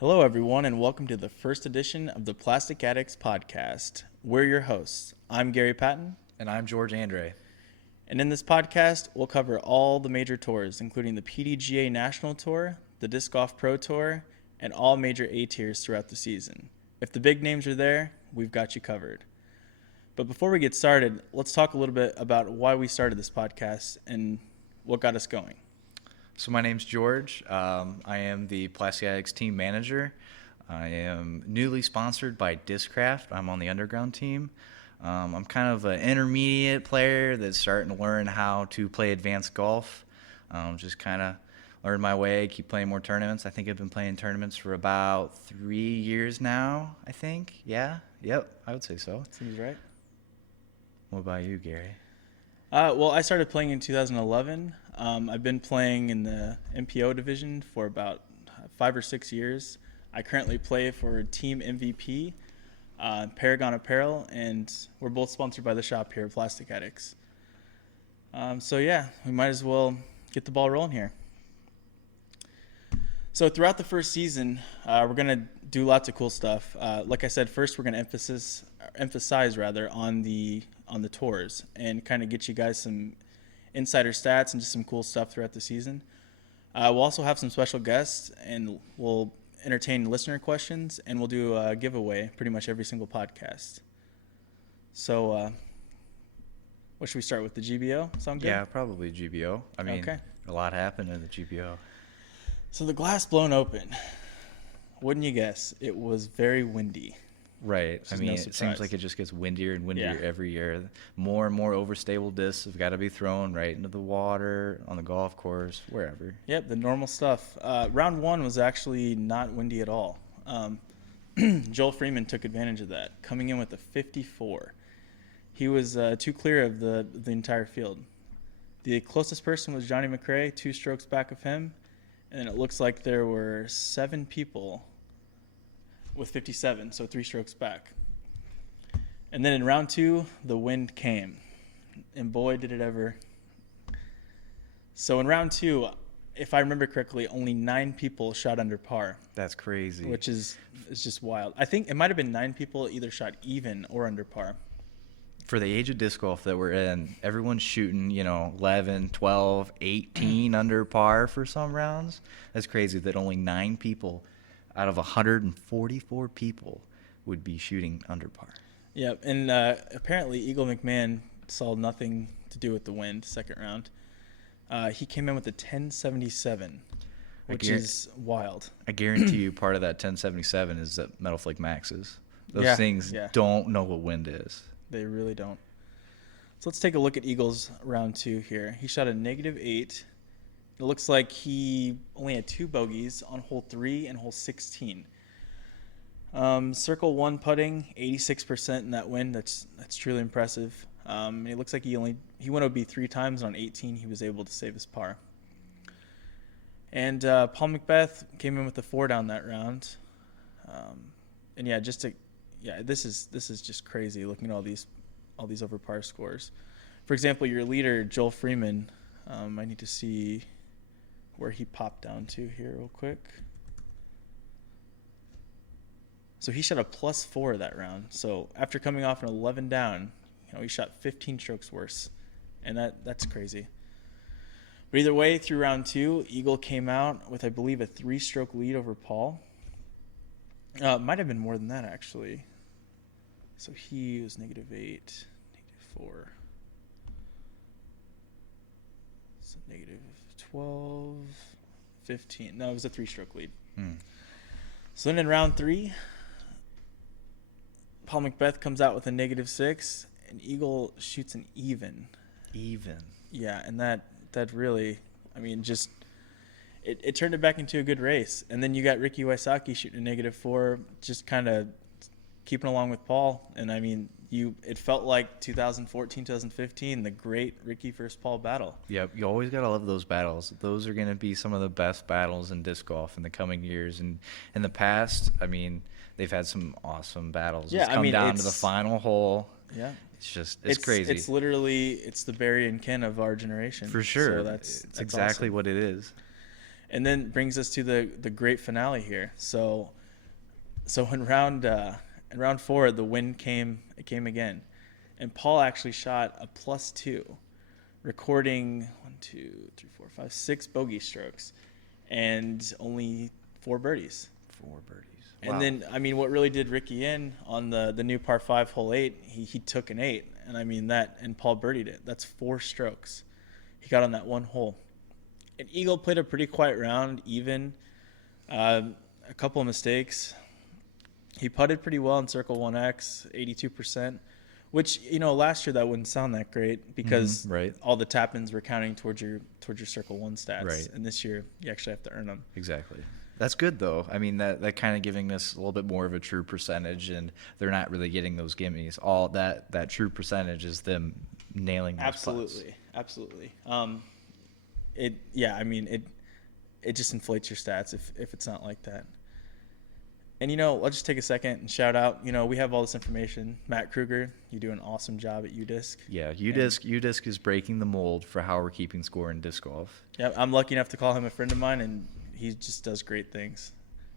Hello, everyone, and welcome to the first edition of the Plastic Addicts podcast. We're your hosts. I'm Gary Patton, And I'm George Andre. and in this podcast, we'll cover all the major tours, including the PDGA National Tour, the Disc Golf Pro Tour, and all major A tiers throughout the season. If the big names are there, we've got you covered. But before we get started, let's talk a little bit about why we started this podcast and what got us going. So my name's George. I am the Plastic Addicts team manager. I am newly sponsored by Discraft. I'm on the underground team. I'm kind of an intermediate player that's starting to learn how to play advanced golf. Just kind of learn my way, keep playing more tournaments. I think I've been playing tournaments for about 3 years now, I think. Yeah, yep, I would say so. Seems right. What about you, Gary? Well, I started playing in 2011. I've been playing in the MPO division for about 5 or 6 years. I currently play for Team MVP, Paragon Apparel, and we're both sponsored by the shop here, Plastic Addicts. So yeah, we might as well get the ball rolling here. So throughout the first season, we're going to do lots of cool stuff. Like I said, first we're going to emphasize on the tours and kind of get you guys some insider stats and just some cool stuff throughout the season. We'll also have some special guests, and we'll entertain listener questions, and we'll do a giveaway pretty much every single podcast. So what should we start with, the GBO? Sound good? Yeah, probably GBO. I mean, Okay. A lot happened in the GBO. So the glass blown open. Wouldn't you guess? It was very windy. Right. I mean, no it seems surprise. like it just gets windier and windier Yeah. every year. More and more overstable discs have got to be thrown right into the water, on the golf course, wherever. Yep, the normal stuff. Round one was actually not windy at all. Joel Freeman took advantage of that, coming in with a 54. He was too clear of the entire field. The closest person was Johnny McRae, 2 strokes back of him, and then it looks like there were 7 people with 57, so 3 strokes back. And then in round 2, the wind came, and boy, did it ever. So in round 2, if I remember correctly, only 9 people shot under par, That's crazy. which is just wild. I think it might have been 9 people either shot even or under par. For the age of disc golf that we're in, everyone's shooting, 11, 12, 18 under par for some rounds. That's crazy that only 9 people out of 144 people would be shooting under par. Yeah, and apparently Eagle McMahon saw nothing to do with the wind second round. He came in with a 1077, which is wild. I guarantee you part of that 1077 is that Metal Flake Maxes. Those Yeah, things yeah. don't know what wind is. They really don't. So let's take a look at Eagle's round 2 here. He shot a -8. It looks like he only had 2 bogeys on hole 3 and hole 16. Circle 1 putting, 86% in that wind. That's truly impressive. It looks like he went OB 3 times, and on 18 he was able to save his par. And Paul Macbeth came in with a 4 down that round. And yeah, this is just crazy looking at all these over par scores. For example, your leader Joel Freeman, I need to see where he popped down to here real quick. So he shot a +4 that round. So after coming off an 11 down, he shot 15 strokes worse, and that's crazy. But either way, through round 2, Eagle came out with, I believe, a 3-stroke lead over Paul. Might have been more than that, actually. So he was -8, -4. So -12, 15. No, it was a 3-stroke lead. So then in round 3, Paul Macbeth comes out with a -6, and Eagle shoots an even. Even. Yeah, and that really, just it turned it back into a good race. And then you got Ricky Wysocki shooting a -4, just kind of keeping along with Paul. And it felt like 2014, 2015, the great Ricky versus Paul battle. Yep, you always got to love those battles. Those are going to be some of the best battles in disc golf in the coming years. And in the past, they've had some awesome battles. Yeah, it's come down to the final hole. Yeah. It's crazy. It's literally the Barry and Ken of our generation. For sure. So that's exactly awesome. what it is. And then brings us to the great finale here. So in round 4, the wind came again, and Paul actually shot a +2, recording 6 bogey strokes, and only 4 birdies. 4 birdies. And Wow. then, I mean, what really did Ricky in on the new par 5 hole 8, he took an 8, and I mean and Paul birdied it. That's 4 strokes he got on that one hole. And Eagle played a pretty quiet round, even. A couple of mistakes. He putted pretty well in Circle 1X, 82%, which, last year that wouldn't sound that great because right. all the tap-ins were counting towards your Circle 1 stats. Right. And this year, you actually have to earn them. Exactly. That's good, though. I mean, that kind of giving us a little bit more of a true percentage, and they're not really getting those gimmies. All that true percentage is them nailing those putts. Absolutely. It just inflates your stats if it's not like that. And, let's just take a second and shout out, we have all this information. Matt Kruger, you do an awesome job at UDisc. Yeah, UDisc is breaking the mold for how we're keeping score in disc golf. Yeah, I'm lucky enough to call him a friend of mine, and he just does great things.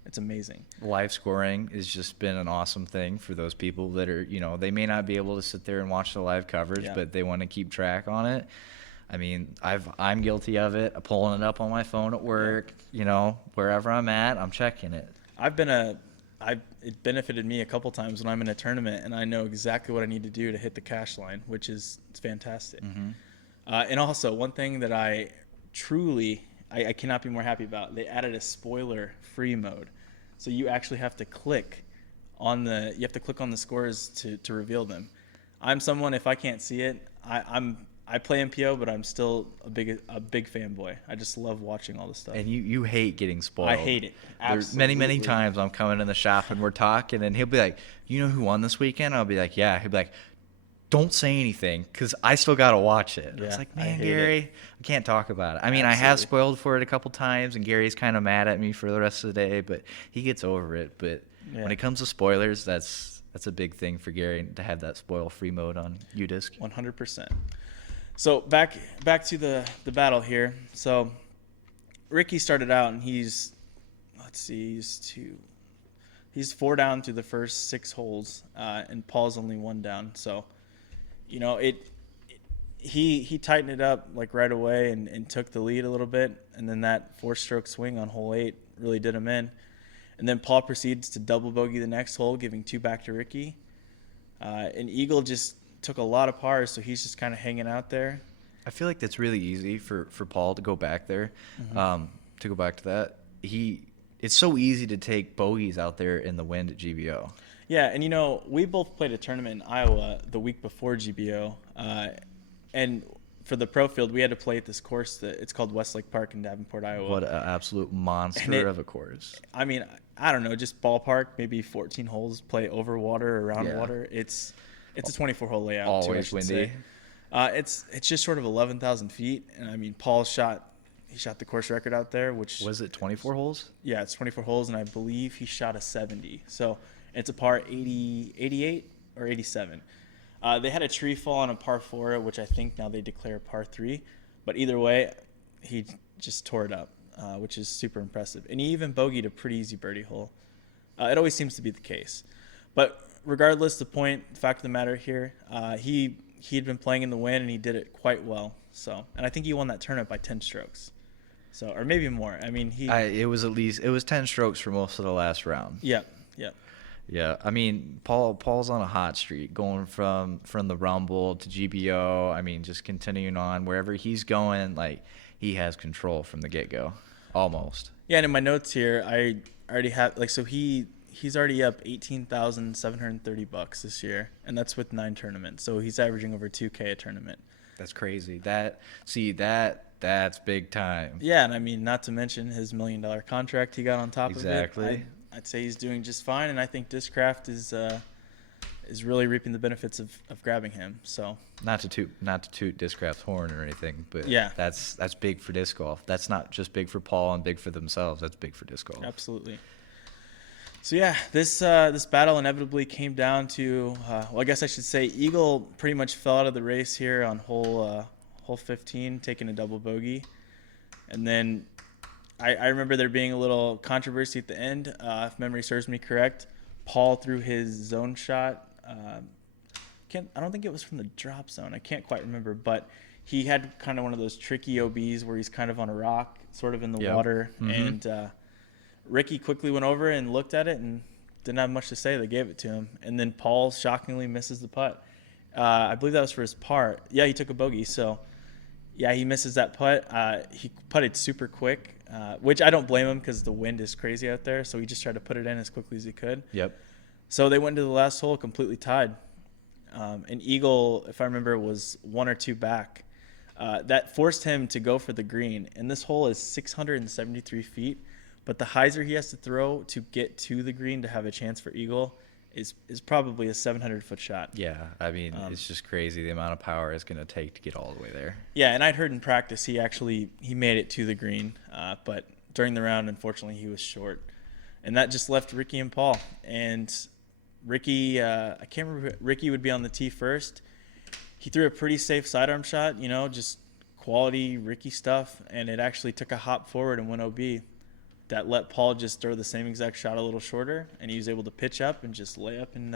It's amazing. Live scoring has just been an awesome thing for those people that are, they may not be able to sit there and watch the live coverage, but they want to keep track on it. I mean, I'm guilty of it. I'm pulling it up on my phone at work, wherever I'm at, I'm checking it. It benefited me a couple times when I'm in a tournament and I know exactly what I need to do to hit the cash line, which is fantastic. Mm-hmm. And also, one thing that I cannot be more happy about, they added a spoiler free mode. So you actually have to click on the scores to reveal them. I'm someone, if I can't see it, I play MPO, but I'm still a big fanboy. I just love watching all this stuff. And you hate getting spoiled. I hate it. Absolutely. There's many times I'm coming in the shop and we're talking, and he'll be like, "You know who won this weekend?" I'll be like, "Yeah." He'll be like, "Don't say anything because I still got to watch it." Yeah, it's like, I man, hate Gary, it. I can't talk about it. I mean, I have spoiled for it a couple times, and Gary's kind of mad at me for the rest of the day, but he gets over it. But when it comes to spoilers, that's a big thing for Gary to have that spoil-free mode on UDisc. 100%. So back to the battle here. So Ricky started out and he's 4 down through the first 6 holes, and Paul's only 1 down. So, he tightened it up like right away and took the lead a little bit, and then that 4-stroke swing on hole 8 really did him in. And then Paul proceeds to double bogey the next hole, giving 2 back to Ricky. And Eagle just took a lot of pars, so he's just kind of hanging out there. I feel like that's really easy for Paul to go back there. Mm-hmm. To go back to that, it's so easy to take bogeys out there in the wind at GBO. Yeah, and we both played a tournament in Iowa the week before GBO, and for the pro field we had to play at this course it's called Westlake Park in Davenport, Iowa. What an absolute monster of a course. I mean, I don't know, just ballpark, maybe 14 holes, play over water, around water. It's a 24-hole layout. Always windy. It's just short of 11,000 feet, and I mean, Paul shot the course record out there, which was it 24 holes? Yeah, it's 24 holes, and I believe he shot a 70. So it's a par 88 or 87. They had a tree fall on a par 4, which I think now they declare par 3. But either way, he just tore it up, which is super impressive. And he even bogeyed a pretty easy birdie hole. It always seems to be the case. But regardless, the fact of the matter here, he'd been playing in the wind, and he did it quite well. So, and I think he won that tournament by 10 strokes. So, or maybe more. I mean, it was 10 strokes for most of the last round. Yeah. Yeah, I mean, Paul's on a hot streak, going from the Rumble to GBO. I mean, just continuing on wherever he's going, like he has control from the get-go, almost. Yeah, and in my notes here, I already have he's already up $18,730 this year, and that's with 9 tournaments. So he's averaging over $2K a tournament. That's crazy. That's big time. Yeah, and I mean, not to mention his $1 million contract he got on top of it. Exactly. I'd say he's doing just fine, and I think Discraft is really reaping the benefits of grabbing him. So not to toot Discraft's horn or anything, but yeah, that's big for disc golf. That's not just big for Paul and big for themselves. That's big for disc golf. Absolutely. So yeah, this battle inevitably came down to I guess I should say Eagle pretty much fell out of the race here on hole 15, taking a double bogey, and then I remember there being a little controversy at the end. If memory serves me correct, Paul threw his zone shot. I don't think it was from the drop zone. I can't quite remember, but he had kind of one of those tricky OBs where he's kind of on a rock, sort of in the water. And Ricky quickly went over and looked at it and didn't have much to say. They gave it to him. And then Paul shockingly misses the putt. I believe that was for his par. Yeah, he took a bogey. So, yeah, he misses that putt. He putted super quick, which I don't blame him because the wind is crazy out there. So he just tried to put it in as quickly as he could. Yep. So they went to the last hole completely tied. And Eagle, if I remember, was 1 or 2 back. That forced him to go for the green. And this hole is 673 feet. But the hyzer he has to throw to get to the green to have a chance for Eagle is probably a 700-foot shot. Yeah, I mean, it's just crazy the amount of power it's going to take to get all the way there. Yeah, and I'd heard in practice he made it to the green. But during the round, unfortunately, he was short. And that just left Ricky and Paul. And Ricky, I can't remember, Ricky would be on the tee first. He threw a pretty safe sidearm shot, just quality Ricky stuff. And it actually took a hop forward and went OB. That let Paul just throw the same exact shot a little shorter, and he was able to pitch up and just lay up and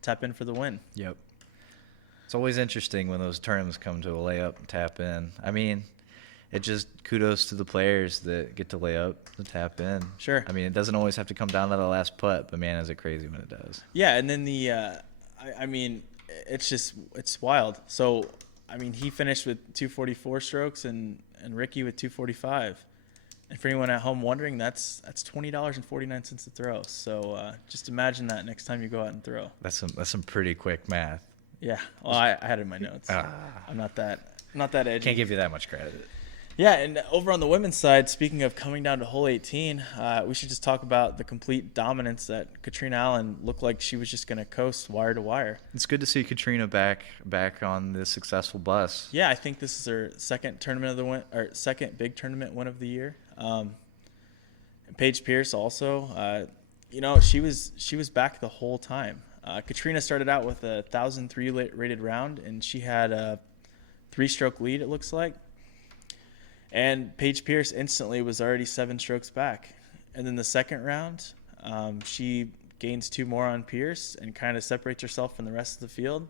tap in for the win. Yep. It's always interesting when those tournaments come to a layup and tap in. I mean, it just kudos to the players that get to lay up and tap in. Sure. I mean, it doesn't always have to come down to the last putt, but man, is it crazy when it does. Yeah, and then it's wild. So, I mean, he finished with 244 strokes and Ricky with 245. And for anyone at home wondering, that's $20.49 to throw. So just imagine that next time you go out and throw. That's some pretty quick math. Yeah. Well, I had it in my notes. I'm not that edgy. Can't give you that much credit. Yeah, and over on the women's side, speaking of coming down to hole 18, we should just talk about the complete dominance that Katrina Allen looked like she was just going to coast wire to wire. It's good to see Katrina back on the successful bus. Yeah, I think this is her second big tournament win of the year. And Paige Pierce also, she was back the whole time. Katrina started out with a 1,003 rated round, and she had a 3-stroke lead, it looks like. And Paige Pierce instantly was already 7 strokes back. And then the second round, she gains 2 more on Pierce and kind of separates herself from the rest of the field.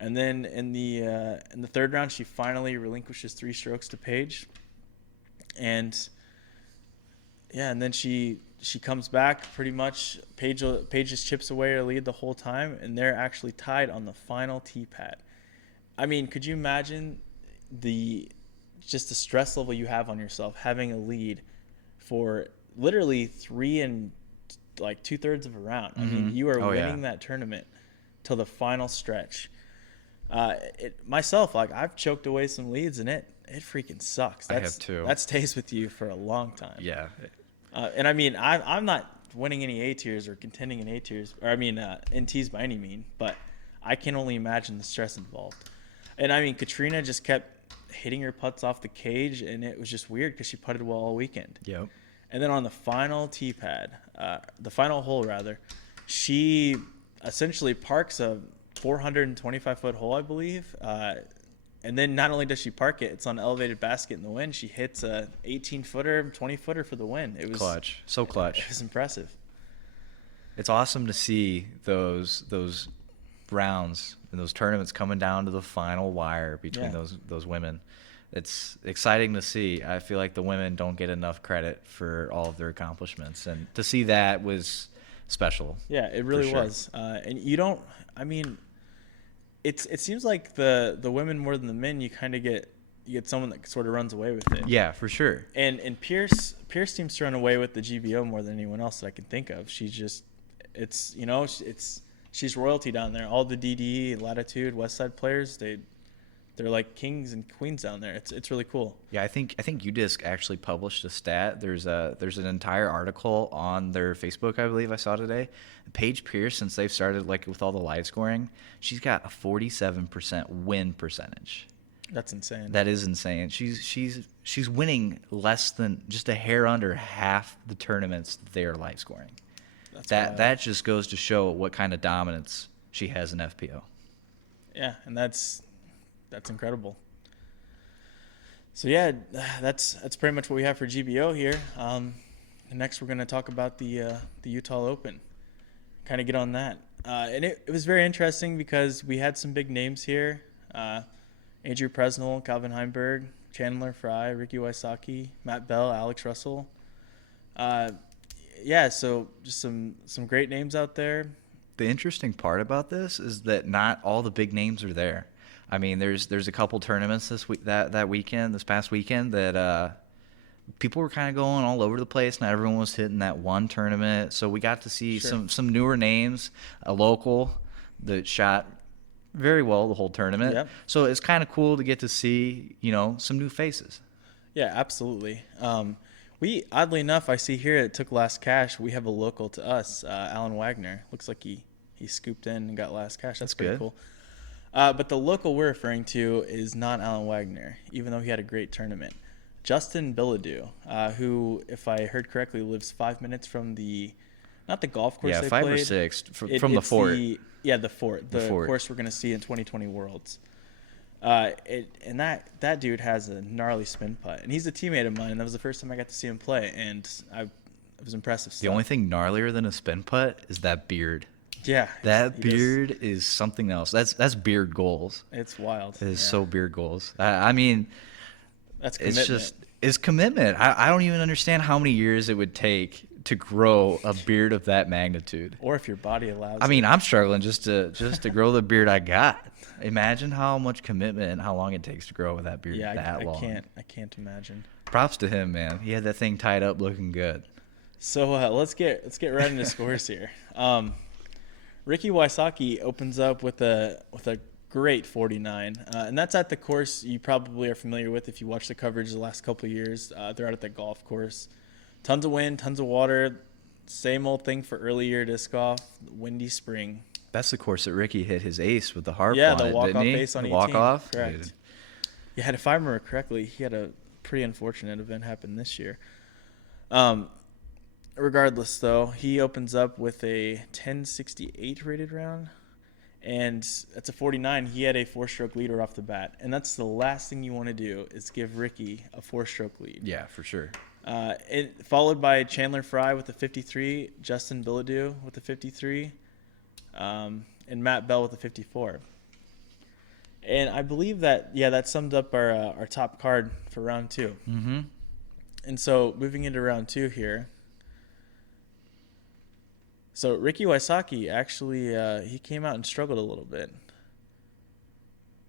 And then in the third round, she finally relinquishes 3 strokes to Paige. And then she comes back pretty much. Paige just chips away her lead the whole time, and they're actually tied on the final tee pad. I mean, could you imagine just the stress level you have on yourself having a lead for literally 3 and like 2/3 of a round? I mean, you are winning that tournament till the final stretch. Myself, like, I've choked away some leads, and it freaking sucks. I have too. That stays with you for a long time. Yeah. And I mean, I'm not winning any A tiers or contending in A tiers, or NTs by any mean, but I can only imagine the stress involved. And I mean, Katrina just kept hitting her putts off the cage, and it was just weird because she putted well all weekend. Yep. And then on the final tee pad, the final hole rather, she essentially parks a 425-foot hole, I believe. And then not only does she park it, it's on an elevated basket in the wind. She hits a 18-footer, 20-footer for the win. It was clutch. So clutch. It was impressive. It's awesome to see those rounds and those tournaments coming down to the final wire between those women. It's exciting to see. I feel like the women don't get enough credit for all of their accomplishments, and to see that was special. Yeah, it really was. And you don't. I mean, it seems like the women more than the men. You kind of get someone that sort of runs away with it. Yeah, for sure. And Pierce seems to run away with the GBO more than anyone else that I can think of. She's just, she's royalty down there. All the DDE, Latitude, Westside players, they're like kings and queens down there. It's really cool. Yeah, I think UDisc actually published a stat. There's an entire article on their Facebook, I believe I saw today. Paige Pierce, since they've started like with all the live scoring, she's got a 47% win percentage. That's insane. That is insane. She's winning less than just a hair under half the tournaments they are live scoring. That just goes to show what kind of dominance she has in FPO. Yeah, and that's incredible. So yeah, that's pretty much what we have for GBO here. And next we're going to talk about the Utah Open. Kind of get on that. And it was very interesting because we had some big names here. Andrew Presnell, Calvin Heimberg, Chandler Fry, Ricky Wysocki, Matt Bell, Alex Russell. Yeah, so just some great names out there. The interesting part about this is that not all the big names are there. I mean, there's a couple tournaments this past weekend that people were kind of going all over the place. Not everyone was hitting that one tournament, so we got to see some newer names, a local that shot very well the whole tournament. Yep. So it's kind of cool to get to see some new faces. Yeah, absolutely. We oddly enough, I see here it took last cash. We have a local to us, Alan Wagner. Looks like he scooped in and got last cash. That's pretty good. Cool. But the local we're referring to is not Alan Wagner, even though he had a great tournament. Justin Bilodeau, who, if I heard correctly, lives 5 minutes from not the golf course. Yeah, they 5 played. or 6 from the fort. The fort. The fort. Course we're going to see in 2020 Worlds. And that dude has a gnarly spin putt, and he's a teammate of mine. And that was the first time I got to see him play, and it was impressive stuff. The only thing gnarlier than a spin putt is that beard. Yeah, that beard is something else. That's beard goals. It's wild. It is so beard goals. I mean, that's commitment. It's commitment. I don't even understand how many years it would take to grow a beard of that magnitude. Or if your body allows it. I mean, I'm struggling just to grow the beard I got. Imagine how much commitment and how long it takes to grow with that beard that long. I can't imagine. Props to him, man. He had that thing tied up looking good. So let's get right into scores here. Ricky Wysocki opens up with a great 49, and that's at the course you probably are familiar with if you watch the coverage the last couple of years. They're out at the golf course. Tons of wind, tons of water. Same old thing for early year disc golf. Windy spring. That's the course that Ricky hit his ace with the harp on it, the walk-off ace on 18. Walk-off? Correct. Yeah, if I remember correctly, he had a pretty unfortunate event happen this year. Regardless, though, he opens up with a 1068 rated round, and it's a 49. He had a 4-stroke leader off the bat, and that's the last thing you want to do is give Ricky a 4-stroke lead. Yeah, for sure. Followed by Chandler Fry with a 53, Justin Bilodeau with a 53, and Matt Bell with a 54. And I believe that summed up our top card for round 2. Mm-hmm. And so moving into round 2 here. So Ricky Wysocki actually he came out and struggled a little bit,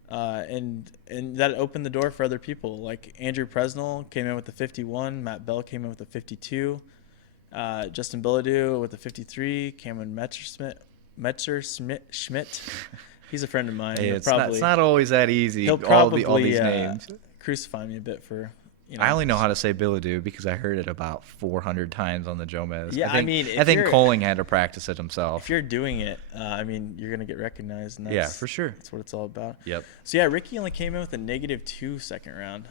and that opened the door for other people like Andrew Presnell came in with a 51, Matt Bell came in with a 52, Justin Bilodeau with a 53, Cameron Metzer-Schmidt. He's a friend of mine. Hey, it's not always that easy. He'll probably all these names crucify me a bit for. I only know how to say Bilodeau because I heard it about 400 times on the Jomez. Yeah, I think Coling had to practice it himself. If you're doing it, you're going to get recognized. And yeah, for sure. That's what it's all about. Yep. So, yeah, Ricky only came in with a -2 second round.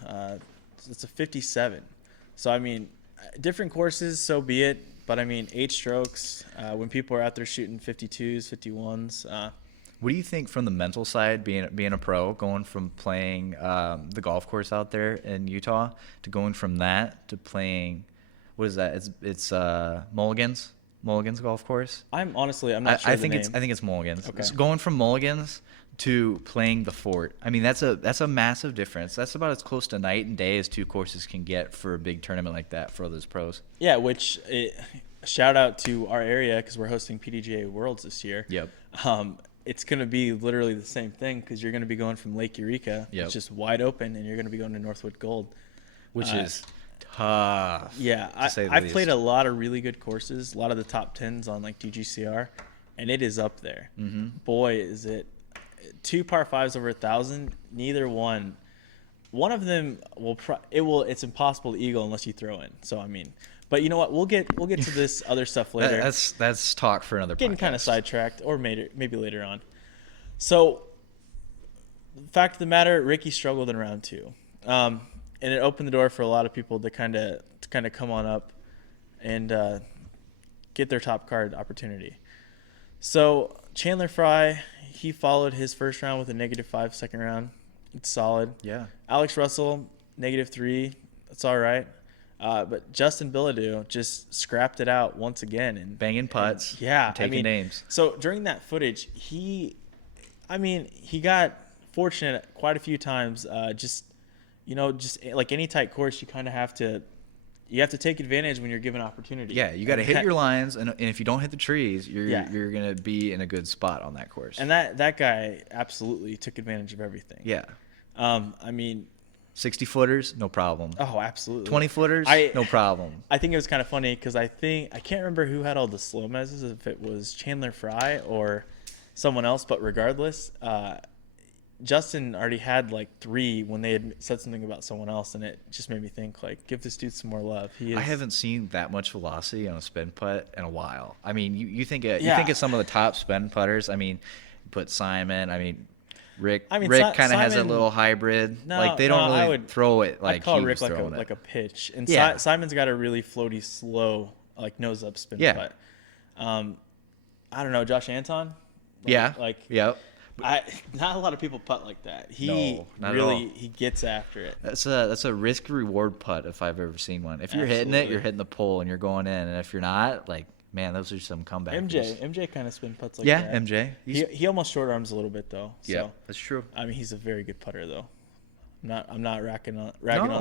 It's a 57. So, different courses, so be it. But, 8 strokes. When people are out there shooting 52s, 51s. What do you think from the mental side, being a pro, going from playing the golf course out there in Utah to going from that to playing, what is that? It's Mulligan's golf course. I'm not sure. I think it's Mulligan's. Okay. So going from Mulligan's to playing the Fort. That's a massive difference. That's about as close to night and day as 2 courses can get for a big tournament like that for those pros. Yeah, shout out to our area because we're hosting PDGA Worlds this year. Yep. It's going to be literally the same thing because you're going to be going from Lake Eureka, it's just wide open, and you're going to be going to Northwood Gold. Which is tough. Yeah, I've played a lot of really good courses, a lot of the top 10s on like DGCR, and it is up there. Mm-hmm. Boy, is it. 2 par 5s over 1,000, neither one. One of them it's impossible to eagle unless you throw in. So, but you know what? We'll get to this other stuff later. That's talk for another podcast. Getting kind of sidetracked, or maybe later on. So, fact of the matter, Ricky struggled in round 2, and it opened the door for a lot of people to kind of come on up and get their top card opportunity. So Chandler Fry, he followed his first round with a -5 second round. It's solid. Yeah. Alex Russell, -3. That's all right. But Justin Bilodeau just scrapped it out once again and Banging putts. and, yeah, and taking names. So during that footage, he got fortunate quite a few times. Just like any tight course, you kind of have to take advantage when you're given opportunity. Yeah, you got to hit your lines, and if you don't hit the trees, you're gonna be in a good spot on that course. And that guy absolutely took advantage of everything. Yeah. 60 footers, no problem. Oh, absolutely. 20 footers, no problem. I think it was kind of funny because I can't remember who had all the slow messes, if it was Chandler Fry or someone else, but regardless, Justin already had like 3 when they had said something about someone else, and it just made me think, like, give this dude some more love. I haven't seen that much velocity on a spin putt in a while. I mean, you think of some of the top spin putters. I mean, you put Simon. Rick kind of has a little hybrid. Like they don't really throw it like I'd call he Rick was like a pitch. And Yeah. Simon's got a really floaty, slow, like nose up spin putt. I don't know, Josh Anton. Yep. Not a lot of people putt like that. No, not at all. He gets after it. That's a risk reward putt if I've ever seen one. If you're hitting it, you're hitting the pole and you're going in. And if you're not, like, man, those are some comebacks. MJ kind of spin putts like yeah, that. MJ. He almost short arms a little bit though. So, yeah, that's true. I mean, he's a very good putter though. I'm not ragging on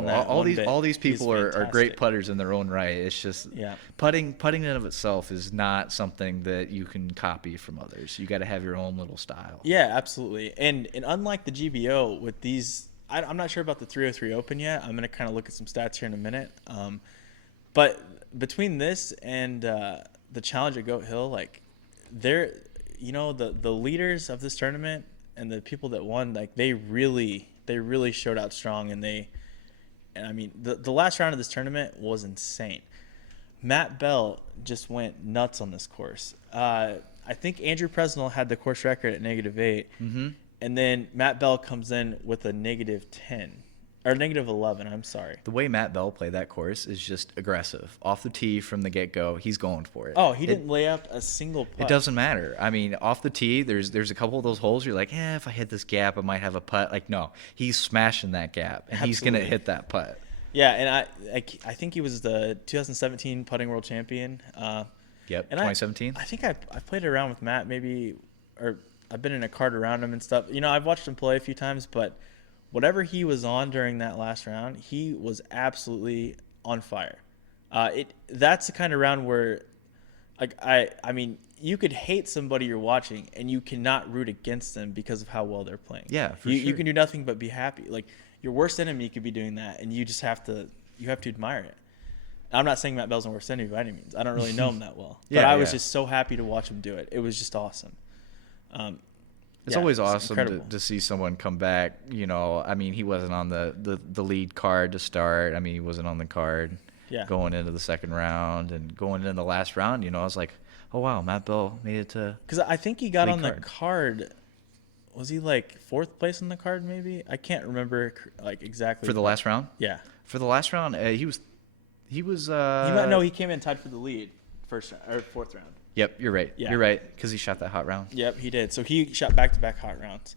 that. All these people are great putters in their own right. It's just putting in of itself is not something that you can copy from others. You got to have your own little style. Yeah, absolutely. And unlike the GBO with these, I'm not sure about the 303 Open yet. I'm gonna kind of look at some stats here in a minute. But between this and the challenge at Goat Hill, like they're, the leaders of this tournament and the people that won, like they really showed out strong, and I mean the last round of this tournament was insane. Matt Bell just went nuts on this course. I think Andrew Presnell had the course record at -8, and then Matt Bell comes in with a -10 or -11. I'm sorry. The way Matt Bell played that course is just aggressive. Off the tee from the get-go, he's going for it. Oh, he didn't lay up a single putt. It doesn't matter. I mean, off the tee, there's a couple of those holes you're like, if I hit this gap, I might have a putt. Like, no, he's smashing that gap, and he's going to hit that putt. Yeah, and I think he was the 2017 putting world champion. Yep, and 2017. I think I played around with Matt or I've been in a cart around him and stuff. I've watched him play a few times, but whatever he was on during that last round, he was absolutely on fire. That's the kind of round where, like, I mean, you could hate somebody you're watching, and you cannot root against them because of how well they're playing. Yeah, for sure. You can do nothing but be happy. Like, your worst enemy could be doing that, and you just have to admire it. I'm not saying Matt Bell's my worst enemy by any means. I don't really know him that well, but I was just so happy to watch him do it. It was just awesome. It's always awesome to see someone come back. I mean, he wasn't on the lead card to start. I mean, he wasn't on the card going into the second round, and going into the last round, I was like, oh, wow, Matt Bell made it to – because I think he got on the card. Was he like 4th place on the card maybe? I can't remember like exactly. For the last round? Yeah. For the last round, he was he came in tied for the lead fourth round. Yep, you're right. Yeah. You're right, because he shot that hot round. Yep, he did. So he shot back-to-back hot rounds.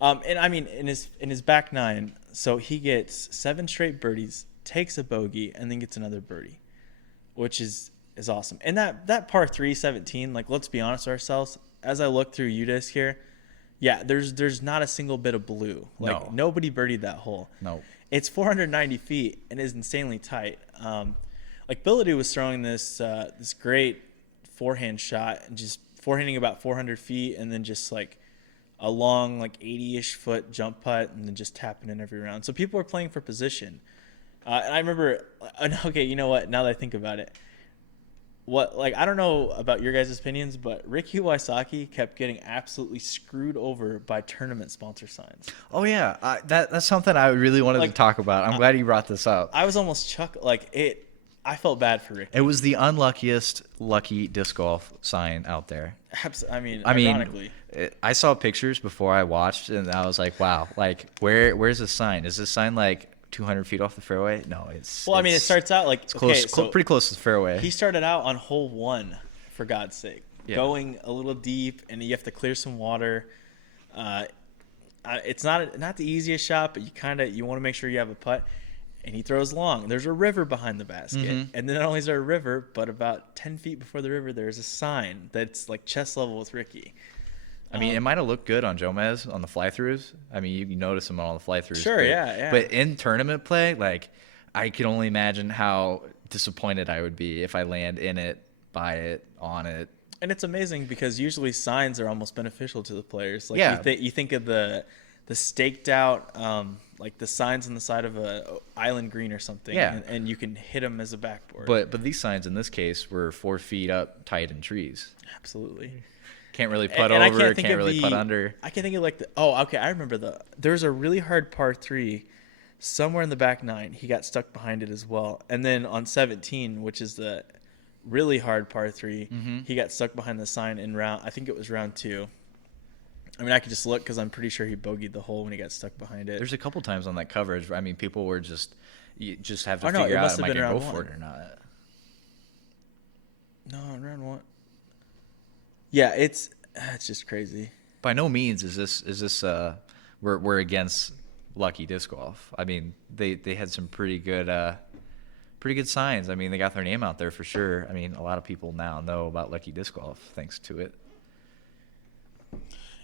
And I mean, in his back 9, so he gets 7 straight birdies, takes a bogey, and then gets another birdie, which is awesome. And that par 3 17, like, let's be honest with ourselves. As I look through UDisc here, there's not a single bit of blue. Like, nobody birdied that hole. No. It's 490 feet and is insanely tight. Like, Bilodeau was throwing this great forehand shot and just forehanding about 400 feet, and then just like a long, like 80-ish foot jump putt, and then just tapping in every round. So people were playing for position. And I remember, okay, you know what? Now that I think about it, I don't know about your guys' opinions, but Ricky Wysocki kept getting absolutely screwed over by tournament sponsor signs. Oh yeah, that's something I really wanted to talk about. I'm glad you brought this up. I was almost I felt bad for Ricky. It was the unluckiest lucky disc golf sign out there. Ironically. I saw pictures before I watched, and I was like, wow, like where's this sign? Is this sign like 200 feet off the fairway? No, it's. Well, it starts out like pretty close to the fairway. He started out on hole 1, for God's sake, going a little deep, and you have to clear some water. It's not the easiest shot, but you want to make sure you have a putt. and he throws long. There's a river behind the basket. And then not only is there a river, but about 10 feet before the river, there's a sign that's like chest level with Ricky. I mean, it might have looked good on Jomez on the fly-throughs. I mean, you can notice him on all the fly-throughs. Sure, but, yeah. But in tournament play, like, I can only imagine how disappointed I would be if I land in it, by it, on it. And it's amazing because usually signs are almost beneficial to the players. Like Yeah. you think of the staked out, like the signs on the side of a island green or something. Yeah. And you can hit them as a backboard. But these signs in this case were 4 feet up, tight in trees. Absolutely. Can't really putt And I over, think can't of really the- putt under. I can think of like okay, I remember there's a really hard par 3 somewhere in the back 9. He got stuck behind it as well. And then on 17, which is the really hard par 3, he got stuck behind the sign in I think it was round 2. I mean, I could just look because I'm pretty sure he bogeyed the hole when he got stuck behind it. There's a couple times on that coverage where, I mean, people were you just have to Oh, no, figure it out must am I have been going to go round for 1. it or not. No, round 1. Yeah, it's just crazy. By no means is this we're against lucky disc golf. I mean, they had some pretty good signs. I mean, they got their name out there for sure. I mean, a lot of people now know about lucky disc golf thanks to it.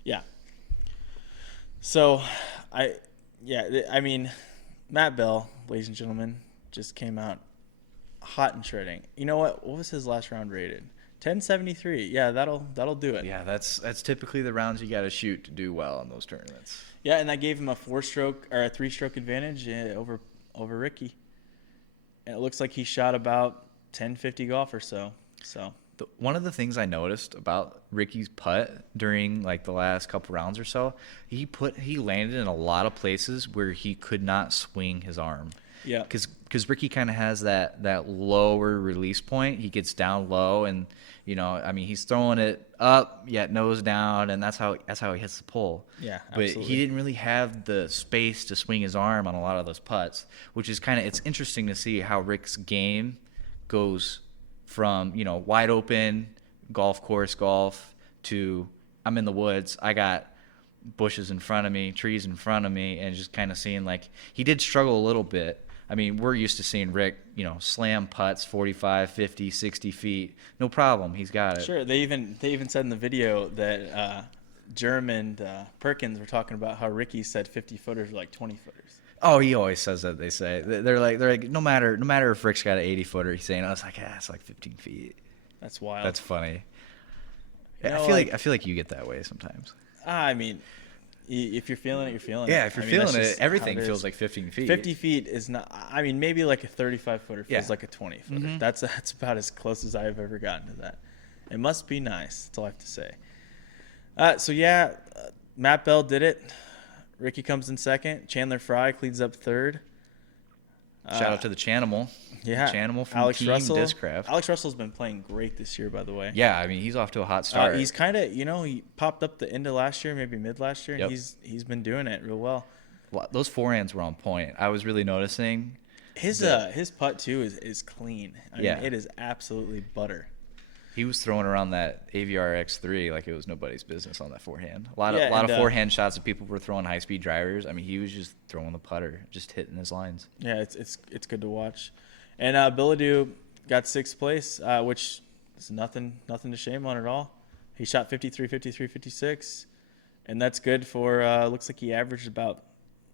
Yeah. So, I mean, Matt Bell, ladies and gentlemen, just came out hot and shredding. You know what? What was his last round rated? 1073. Yeah, that'll do it. Yeah, that's typically the rounds you got to shoot to do well in those tournaments. Yeah, and that gave him a 4-stroke or a 3-stroke advantage over Ricky. And it looks like he shot about 1050 golf or so. So one of the things I noticed about Ricky's putt during like the last couple rounds or so, he landed in a lot of places where he could not swing his arm. Yeah, because Ricky kind of has that lower release point. He gets down low, and I mean, he's throwing it up yet nose down, and that's how he hits the pole. Yeah, but absolutely. he didn't really have the space to swing his arm on a lot of those putts, which is it's interesting to see how Rick's game goes from wide open golf course golf to I'm in the woods. I got bushes in front of me, trees in front of me, and just kind of seeing like he did struggle a little bit. I mean, we're used to seeing Rick, slam putts 45, 50, 60 feet. No problem. He's got it. Sure. They even said in the video that Jerm and Perkins were talking about how Ricky said 50-footers are like 20-footers. Oh, he always says that. They say they're like no matter if Rick's got an 80-footer, he's saying, it's like it's like 15 feet. That's wild. That's funny. You know, I feel like you get that way sometimes. I mean, if you're feeling it, you're feeling it. Yeah, if you're feeling it, everything feels like 15 feet. 50 feet is not. I mean, maybe like a 35-footer feels like a 20-footer. That's about as close as I've ever gotten to that. It must be nice. That's all I have to say. So yeah, Matt Bell did it. Ricky comes in second. Chandler Fry cleans up third. Shout out to the Chanimal. Yeah, Chanimal from Alex Team Russell. Discraft. Alex Russell's been playing great this year, by the way. Yeah, I mean, he's off to a hot start. He's kind of, he popped up the end of last year, maybe mid last year, and Yep. he's been doing it real well. Those forehands were on point. I was really noticing. His putt too is clean. I mean, it is absolutely butter. He was throwing around that AVR X3 like it was nobody's business on that forehand. A lot Yeah, of forehand shots that people were throwing high speed drivers. I mean, he was just throwing the putter, just hitting his lines. Yeah, it's good to watch. And Billadou got 6th place, which is nothing to shame on at all. He shot 53, 53, 56, and that's good for. Looks like he averaged about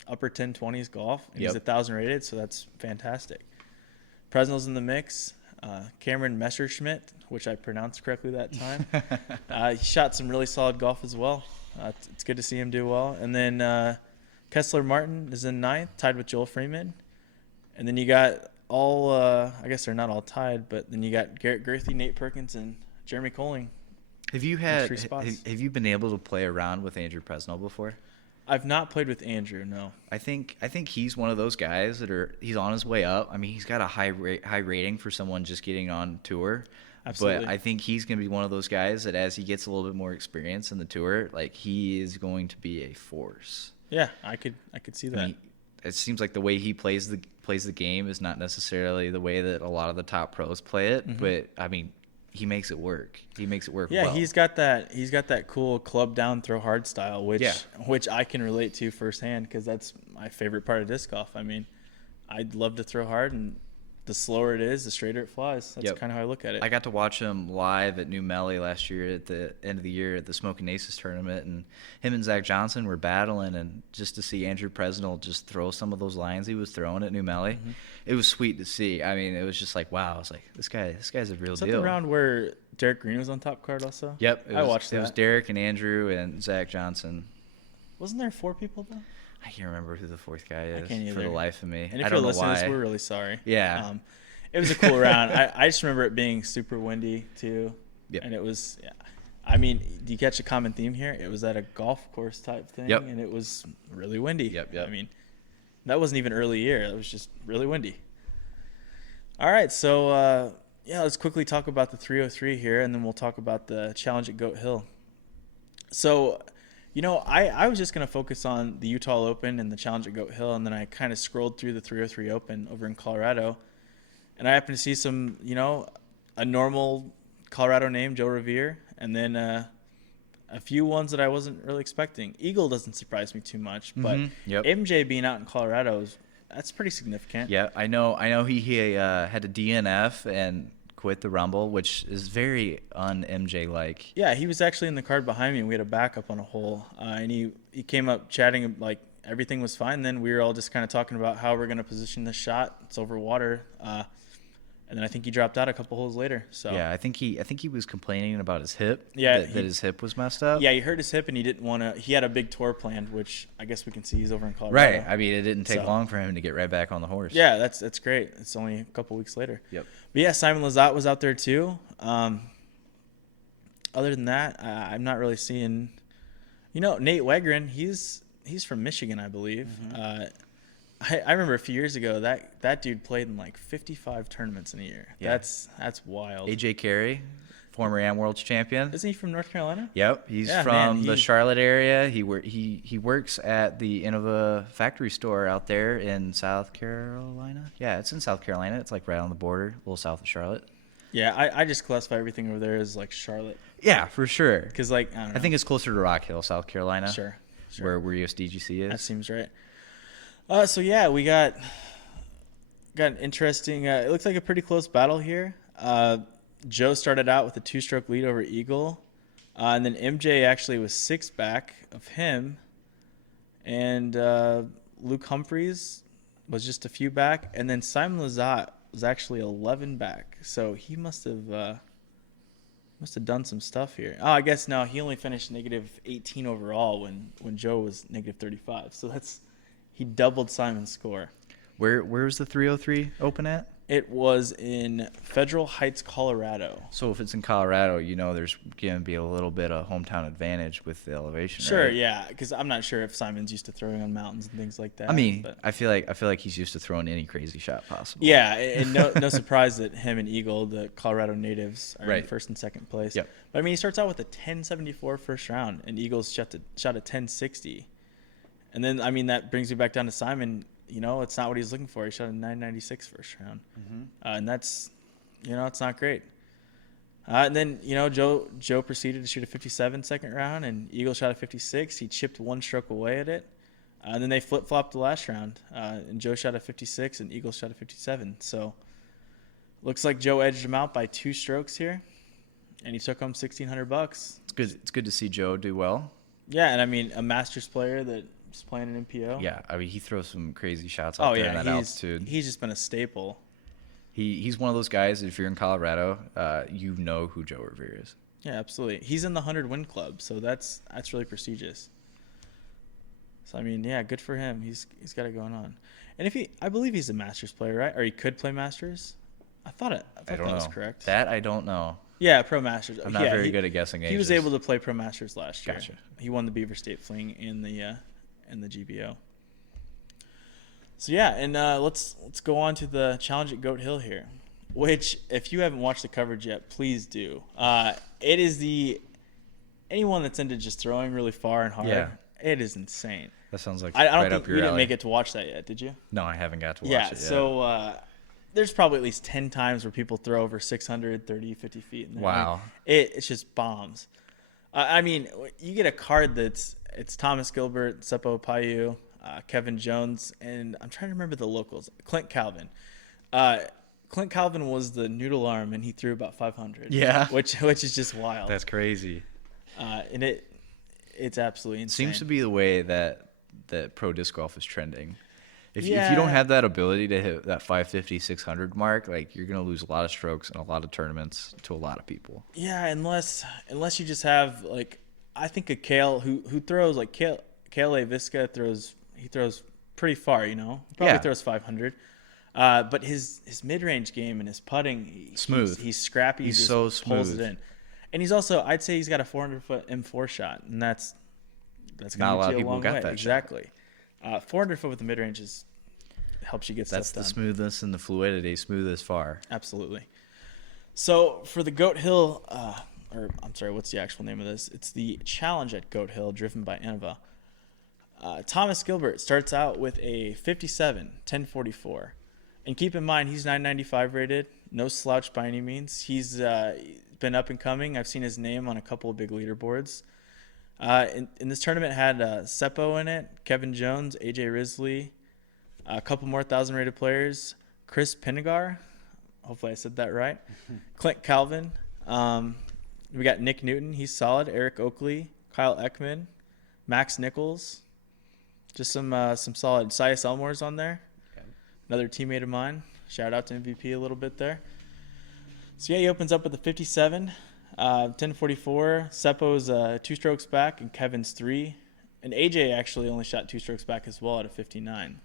upper 1020s golf. And He's 1,000 rated, so that's fantastic. Presnell's in the mix. Cameron Messerschmidt, which I pronounced correctly that time. He shot some really solid golf as well. It's good to see him do well. And then Kessler Martin is in 9th, tied with Joel Freeman. And then you got I guess they're not all tied, but then you got Garrett Gerthy, Nate Perkins, and Jeremy Colling. Have you been able to play around with Andrew Presnell before? I've not played with Andrew, no. I think he's one of those guys he's on his way up. I mean, he's got a high rating for someone just getting on tour. Absolutely. But I think he's going to be one of those guys that as he gets a little bit more experience in the tour, like he is going to be a force. Yeah, I could see that. I mean, it seems like the way he plays the game is not necessarily the way that a lot of the top pros play it, but I mean, he makes it work. He makes it work well. Yeah, he's got that cool club down, throw hard style, which I can relate to firsthand because that's my favorite part of disc golf. I mean, I'd love to throw hard, and the slower it is, the straighter it flies. That's Yep. kind of how I look at it. I got to watch him live at New Melly last year at the end of the year at the Smoking Aces tournament, and him and Zach Johnson were battling, and just to see Andrew Presnell just throw some of those lines he was throwing at New Melly, it was sweet to see. I mean, it was just like, wow, I was like, this guy's a real Is that deal. the round where Derek Green was on top card also? Yep, I watched that. It was Derek and Andrew and Zach Johnson. Wasn't there 4 people though? I can't remember who the fourth guy I is can't for the either. life of me. And if I you're don't know listening to why. this, we're really sorry. Yeah. It was a cool round. I just remember it being super windy too. Yep. And it was, yeah. I mean, do you catch a common theme here? It was at a golf course type thing, Yep. and it was really windy. Yep. I mean, that wasn't even early year. It was just really windy. All right, so yeah, let's quickly talk about the 303 here, and then we'll talk about the challenge at Goat Hill. So, you know, I was just going to focus on the Utah Open and the challenge at Goat Hill, and then I kind of scrolled through the 303 Open over in Colorado, and I happened to see some, you know, a normal Colorado name, Joe Revere, and then a few ones that I wasn't really expecting. Eagle doesn't surprise me too much, but Yep. MJ being out in Colorado, that's pretty significant. Yeah, I know he had a DNF and quit the Rumble, which is very un-MJ like. Yeah, he was actually in the card behind me. We had a backup on a hole, and he came up chatting like everything was fine. Then we were all just kind of talking about how we're going to position this shot. It's over water, and then I think he dropped out a couple holes later. So Yeah, I think he was complaining about his hip. Yeah, that his hip was messed up. yeah, he hurt his hip and he didn't want to. He had a big tour planned, which I guess we can see he's over in Colorado. Right. I mean, it didn't take So- long for him to get right back on the horse. Yeah, that's great. It's only a couple weeks later. Yep. But yeah, Simon Lizotte was out there too. Other than that, I'm not really seeing. You know, Nate Wegren, he's from Michigan, I believe. I remember a few years ago that dude played in like 55 tournaments in a year. Yeah. That's wild. AJ Carey, former Am World's champion. Isn't he from North Carolina? Yep, he's Yeah, from man, the Charlotte area. He works at the Innova factory store out there in South Carolina. Yeah, it's in South Carolina. It's like right on the border, a little south of Charlotte. Yeah, I just classify everything over there as like Charlotte. Yeah, for sure. Because like, I don't know. I think it's closer to Rock Hill, South Carolina. Sure. Where USDGC That is. seems right. So yeah, we got an interesting. It looks like a pretty close battle here. Joe started out with a 2-stroke lead over Eagle, and then MJ actually was 6 back of him, and Luke Humphreys was just a few back, and then Simon Lizotte was actually 11 back. So he must have done some stuff here. Oh, I guess no, he only finished -18 overall when Joe was -35. So he doubled Simon's score. Where was the 303 Open at? It was in Federal Heights, Colorado. So if it's in Colorado, you know there's going to be a little bit of hometown advantage with the elevation. Sure, right? yeah, because I'm not sure if Simon's used to throwing on mountains and things like that. I mean, but I feel like he's used to throwing any crazy shot possible. yeah, and no surprise that him and Eagle, the Colorado natives, are in Right. first and second place. Yep. But I mean, he starts out with a 10.74 first round, and Eagles shot a 10.60, and then I mean that brings me back down to Simon. You know, it's not what he's looking for. He shot a 9.96 first round, and that's, you know, it's not great. And then, you know, Joe proceeded to shoot a 57 second round, and Eagle shot a 56. He chipped 1 stroke away at it. And then they flip-flopped the last round, and Joe shot a 56, and Eagle shot a 57. So looks like Joe edged him out by 2 strokes here, and he took home $1,600. It's good. It's good to see Joe do well. Yeah, and I mean, a Masters player that's playing an MPO. Yeah, I mean he throws some crazy shots out there in that altitude. He's just been a staple. He's one of those guys. If you're in Colorado, you know who Joe Revere is. Yeah, absolutely. He's in the 100 win club, so that's really prestigious. So I mean, yeah, good for him. He's got it going on. And I believe he's a Masters player, right? Or he could play Masters. I thought I that don't know. was correct. That I don't know. Yeah, Pro Masters. I'm not Yeah, very good at guessing ages. He was able to play Pro Masters last year. Gotcha. He won the Beaver State Fling in the GBO. So yeah, and let's go on to the challenge at Goat Hill here, which if you haven't watched the coverage yet, please do. It is anyone that's into just throwing really far and hard. Yeah. It is insane. That sounds like I don't right think up you your didn't alley. make it to watch that yet, did you? No, I haven't got to watch Yeah. it yet. So there's probably at least 10 times where people throw over 600, 30, 50 feet in there. Wow. It's just bombs. I mean, you get a card it's Thomas Gilbert, Seppo Paiu, Kevin Jones, and I'm trying to remember the locals. Clint Calvin. Clint Calvin was the noodle arm, and he threw about 500. Yeah. which is just wild. That's crazy. And it's absolutely insane. Seems to be the way that pro disc golf is trending. If you Yeah. don't have that ability to hit that 550, 600 mark, like you're going to lose a lot of strokes in a lot of tournaments to a lot of people. Yeah, unless you just have like, I think a Kale who throws like Kale Visca throws pretty far, you know. Probably Yeah. throws 500. But his mid-range game and his putting, Smooth. He's scrappy. He's he just so pulls smooth. it in. And he's also, I'd say he's got a 400-foot M4 shot, and that's Not going a to lot get of you a people long got way. that shot. Exactly. 400-foot with the mid-range helps you get That's stuff the done. smoothness and the fluidity, smooth as far. Absolutely. So for the Goat Hill, or I'm sorry, what's the actual name of this? It's the Challenge at Goat Hill, driven by Innova. Thomas Gilbert starts out with a 57, 1044. And keep in mind, he's 995 rated, no slouch by any means. He's been up and coming. I've seen his name on a couple of big leaderboards. In this tournament had SFO in it, Kevin Jones, AJ Risley, a couple more 1,000-rated players, Chris Pinegar. Hopefully I said that right. Clint Calvin. We got Nick Newton. He's solid. Eric Oakley, Kyle Ekman, Max Nichols. Just some solid. Sias Elmore's on there. Okay. Another teammate of mine. Shout out to MVP a little bit there. So yeah, he opens up with a 57, 1044. Seppo's 2 strokes back and Kevin's 3. And AJ actually only shot 2 strokes back as well at a 59.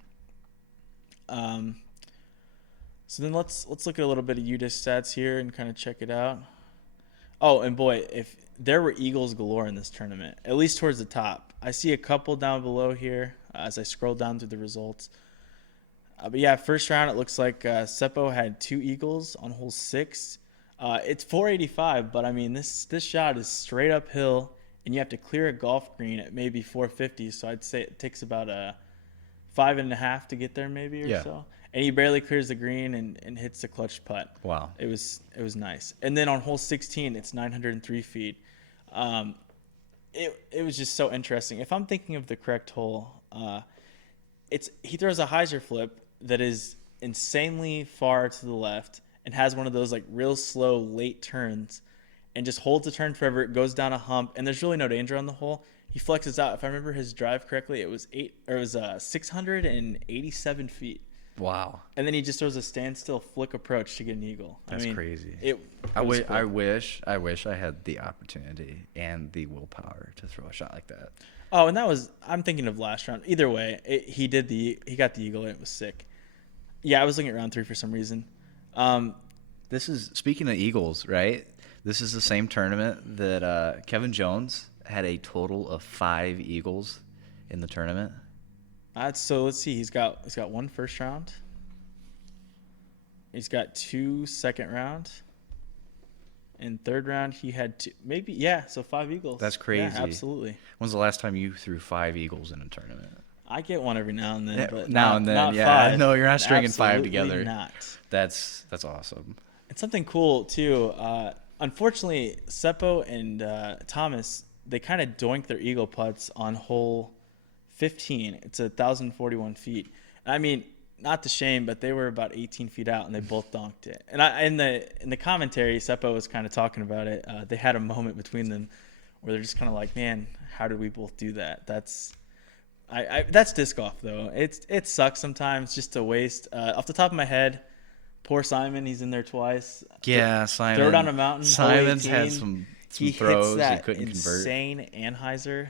So then let's look at a little bit of UDIS stats here and kind of check it out. Oh, and boy, if there were eagles galore in this tournament, at least towards the top. I see a couple down below here as I scroll down through the results. But yeah, first round, it looks like Seppo had 2 eagles on hole 6. It's 485, but I mean, this shot is straight uphill, and you have to clear a golf green at maybe 450. So I'd say it takes about 5.5 to get there, maybe, or so. And he barely clears the green and hits the clutch putt. Wow. It was nice. And then on hole 16, it's 903 feet. It was just so interesting. If I'm thinking of the correct hole, he throws a hyzer flip that is insanely far to the left and has one of those like real slow late turns and just holds the turn forever. It goes down a hump, and there's really no danger on the hole. He flexes out. If I remember his drive correctly, it was 687 feet. Wow. And then he just throws a standstill flick approach to get an eagle. That's crazy. I wish I had the opportunity and the willpower to throw a shot like that. Oh, and I'm thinking of last round. Either way, he got the eagle, and it was sick. Yeah, I was looking at round 3 for some reason. This is, speaking of eagles, right? This is the same tournament that Kevin Jones had a total of 5 eagles in the tournament. So let's see. He's got 1 first round. He's got 2 second round. And third round he had 2. Maybe, yeah. So 5 eagles. That's crazy. Yeah, absolutely. When's the last time you threw 5 eagles in a tournament? I get one every now and then. Yeah, But now not, and then, not yeah. 5. No, you're not stringing 5 Absolutely together. Not. That's awesome. It's something cool too. Unfortunately, Seppo and Thomas, they kind of doinked their eagle putts on hole 15. It's 1,041 feet. I mean, not to shame, but they were about 18 feet out, and they both donked it. And in the commentary, Seppo was kind of talking about it. They had a moment between them where they're just kind of like, man, how did we both do that? That's disc golf though. It sucks sometimes just to waste. Off the top of my head, poor Simon, he's in there twice. Yeah, Simon. Throw it on a mountain. Simon's hole 18, had some he throws hits that he couldn't convert. insane Anheuser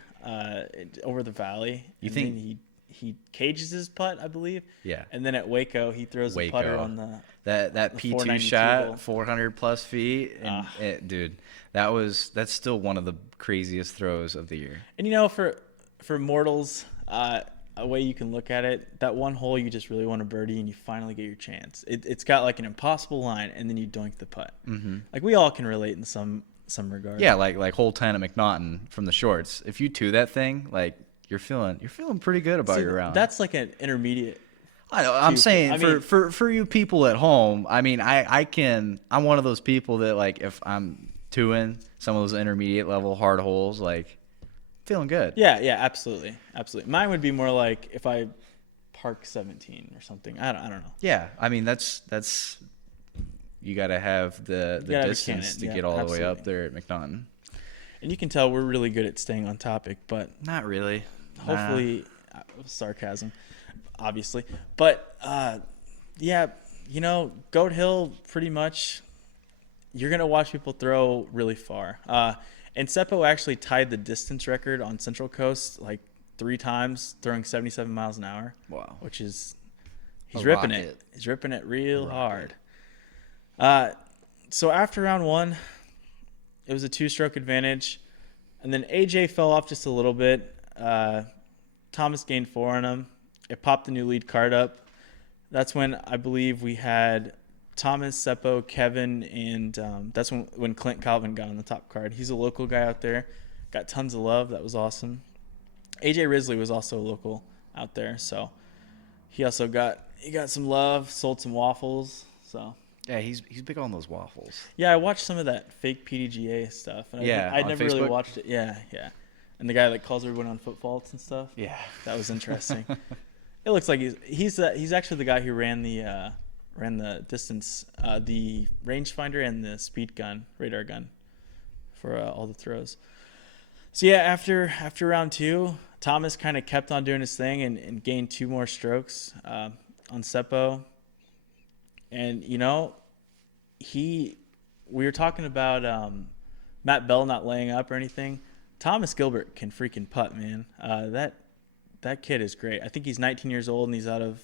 over the valley. You and think then he cages his putt, I believe. Yeah. And then at Waco, he throws the putter on the that the P2 492 shot, hole. 400 plus feet, and dude, that's still one of the craziest throws of the year. And for mortals, a way you can look at it, that one hole you just really want to birdie and you finally get your chance. It's got like an impossible line, and then you doink the putt. Mm-hmm. Like we all can relate in some regard. Yeah, like hole 10 at McNaughton from the shorts. If you two that thing, like you're feeling pretty good about your round. That's like an intermediate. I know. I'm saying, I mean, for you people at home, I mean, I'm one of those people that, like, if I'm 2-ing some of those intermediate level hard holes, like feeling good. Yeah, yeah, absolutely, absolutely. Mine would be more like if I park 17 or something. I don't know. Yeah, I mean that's you got to have the You gotta have a distance cannon. to Yeah, get all the way up absolutely. there at McNaughton. And you can tell we're really good at staying on topic, but Not really. hopefully, sarcasm, obviously. But yeah, Goat Hill, pretty much, you're gonna watch people throw really far. And Seppo actually tied the distance record on Central Coast like 3 times, throwing 77 miles an hour. Wow. Which is he's A ripping rocket. it. He's ripping it real Rocket. hard. So after round 1, it was a 2-stroke advantage, and then AJ fell off just a little bit. Thomas gained 4 on him. It popped the new lead card up. That's when I believe we had Thomas, Seppo, Kevin, and that's when Clint Calvin got on the top card. He's a local guy out there. Got tons of love. That was awesome. AJ Risley was also a local out there, so he also got some love. Sold some waffles. So Yeah, he's big on those waffles. yeah, I watched some of that fake PDGA stuff. And Yeah, I'd on never really Facebook? watched it. Yeah, yeah. And the guy that calls everyone on foot faults and stuff. Yeah. That was interesting. It looks like he's actually the guy who ran the distance, the rangefinder and the speed gun, radar gun, for all the throws. So yeah, after round 2, Thomas kind of kept on doing his thing and gained 2 more strokes on Seppo. And we were talking about Matt Bell not laying up or anything. Thomas Gilbert can freaking putt, man. That kid is great. I think he's 19 years old and he's out of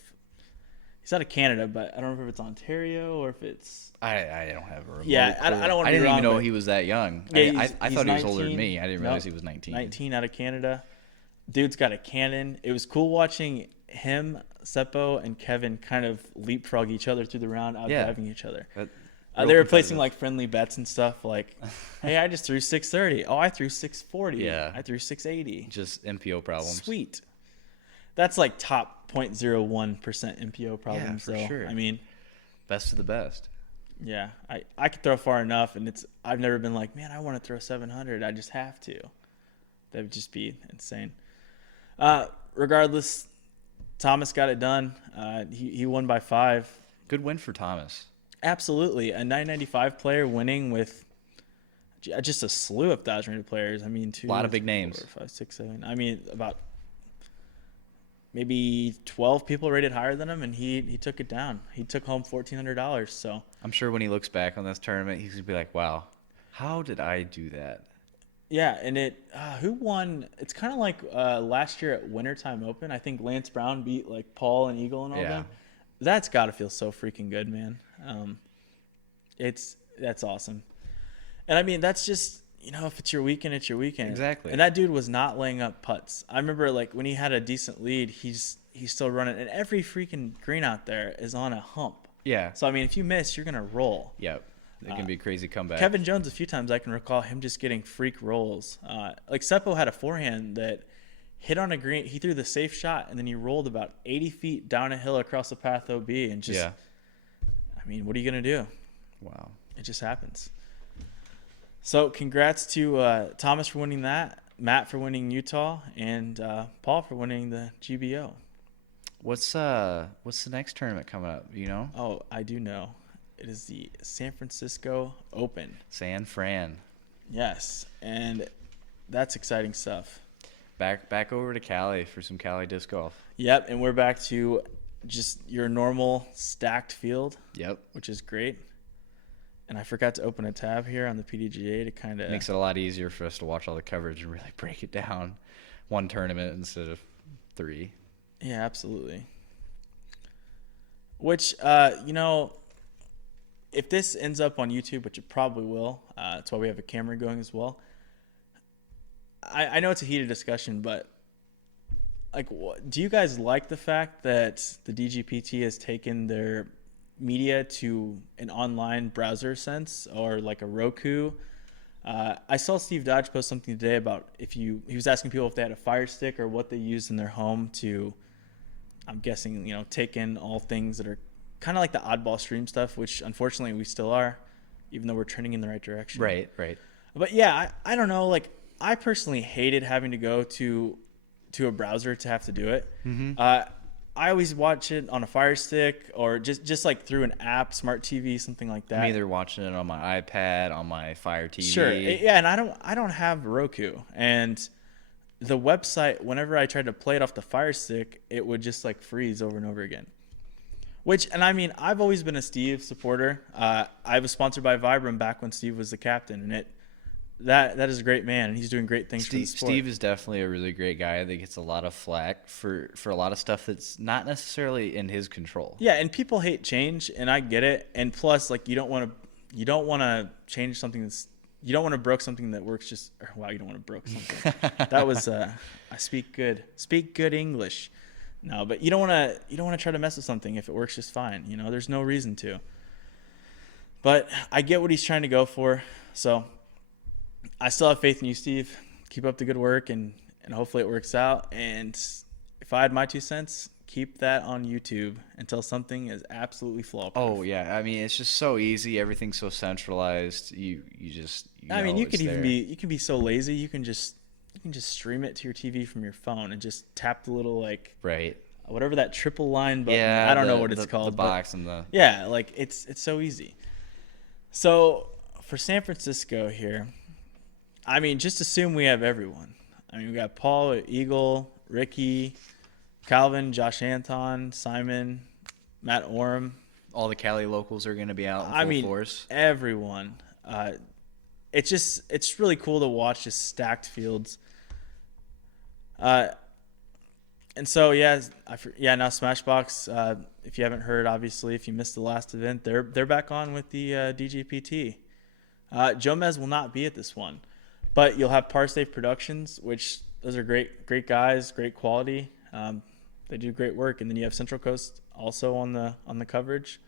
Canada, but I don't know if it's Ontario or if it's. I don't have a remote Yeah, I clue. don't want to. I didn't wrong, even know but he was that young. Yeah, I he's thought he was 19. older than me. I didn't realize Nope. he was 19. 19 out of Canada. Dude's got a cannon. It was cool watching him, Seppo, and Kevin kind of leapfrog each other through the round, out-driving each other. Real They were placing competitive. like friendly bets and stuff. Like, hey, I just threw 630. Oh, I threw 640. Yeah. I threw 680. Just MPO problems. Sweet. That's like top 0.01% MPO problems, for though. sure. I mean, Best of the best. yeah, I could throw far enough, and I've never been like, man, I want to throw 700. I just have to. That would just be insane. Regardless, Thomas got it done. He won by 5. Good win for Thomas. Absolutely, a 995 player winning with just a slew of 1,000-rated players. I mean, A lot of big names. 4, 5, 6, 7. I mean, about maybe 12 people rated higher than him, and he took it down. He took home $1,400. So I'm sure when he looks back on this tournament, he's gonna be like, "Wow, how did I do that?" yeah, and who won? It's kind of like last year at Wintertime Open. I think Lance Brown beat like Paul and Eagle and all Yeah. them. That's got to feel so freaking good, man. That's awesome. And I mean, that's just, if it's your weekend, it's your weekend. Exactly. And that dude was not laying up putts. I remember like when he had a decent lead, he's still running, and every freaking green out there is on a hump. Yeah. So I mean, if you miss, you're gonna roll. Yep. It can be a crazy comeback. Kevin Jones, a few times I can recall him just getting freak rolls. Like Seppo had a forehand that hit on a green. He threw the safe shot, and then he rolled about 80 feet down a hill across the path OB, and just. Yeah. I mean, what are you gonna do? Wow. It just happens. So congrats to Thomas for winning that, Matt for winning Utah, and Paul for winning the GBO. What's the next tournament coming up? You know? Oh, I do know. It is the San Francisco Open. San Fran. Yes, and that's exciting stuff. Back over to Cali for some Cali disc golf. Yep, and we're back to just your normal stacked field, Yep. which is great. And I forgot to open a tab here on the PDGA to kind of Makes it a lot easier for us to watch all the coverage and really break it down. One tournament instead of 3. Yeah, absolutely. Which, if this ends up on YouTube, which it probably will, that's why we have a camera going as well. I know it's a heated discussion, but like, do you guys like the fact that the DGPT has taken their media to an online browser sense, or like a Roku? I saw Steve Dodge post something today about he was asking people if they had a Fire Stick or what they used in their home to, I'm guessing, take in all things that are kind of like the oddball stream stuff, which unfortunately we still are, even though we're trending in the right direction. Right. But yeah, I don't know. Like, I personally hated having to go to a browser to have to do it. I always watch it on a Fire Stick or just like through an app, smart TV, something like that. I'm either watching it on my iPad, on my Fire TV. Sure. Yeah, and I don't have Roku. And the website, whenever I tried to play it off the Fire Stick, it would just like freeze over and over again. And I mean, I've always been a Steve supporter. I was sponsored by Vibram back when Steve was the captain, and that is a great man, and he's doing great things for the sport. Steve is definitely a really great guy that gets a lot of flack for a lot of stuff that's not necessarily in his control. Yeah, and people hate change, and I get it. And plus, like, you don't want to change something you don't want to broke something that works just. Wow, you don't want to broke something. That was I speak good English. No, but you don't want to try to mess with something if it works just fine. You know, there's no reason to. But I get what he's trying to go for, so I still have faith in you, Steve. Keep up the good work, and hopefully it works out. And if I had my 2 cents, keep that on YouTube until something is absolutely flawproof. Oh yeah, I mean it's just so easy. Everything's so centralized. You can be so lazy. You can just stream it to your TV from your phone and just tap the little right whatever that triple line button. Yeah, I don't know what it's called. The box and the yeah, like it's so easy. So for San Francisco here, I mean, just assume we have everyone. I mean, we got Paul, Eagle, Ricky, Calvin, Josh Anton, Simon, Matt Orem. All the Cali locals are going to be out in full force. Everyone. It's really cool to watch just stacked fields. And so now Smashbox. If you haven't heard, obviously, if you missed the last event, they're back on with the DGPT. Jomez will not be at this one, but you'll have Parsafe Productions, which those are great guys, great quality. They do great work, and then you have Central Coast also on the coverage.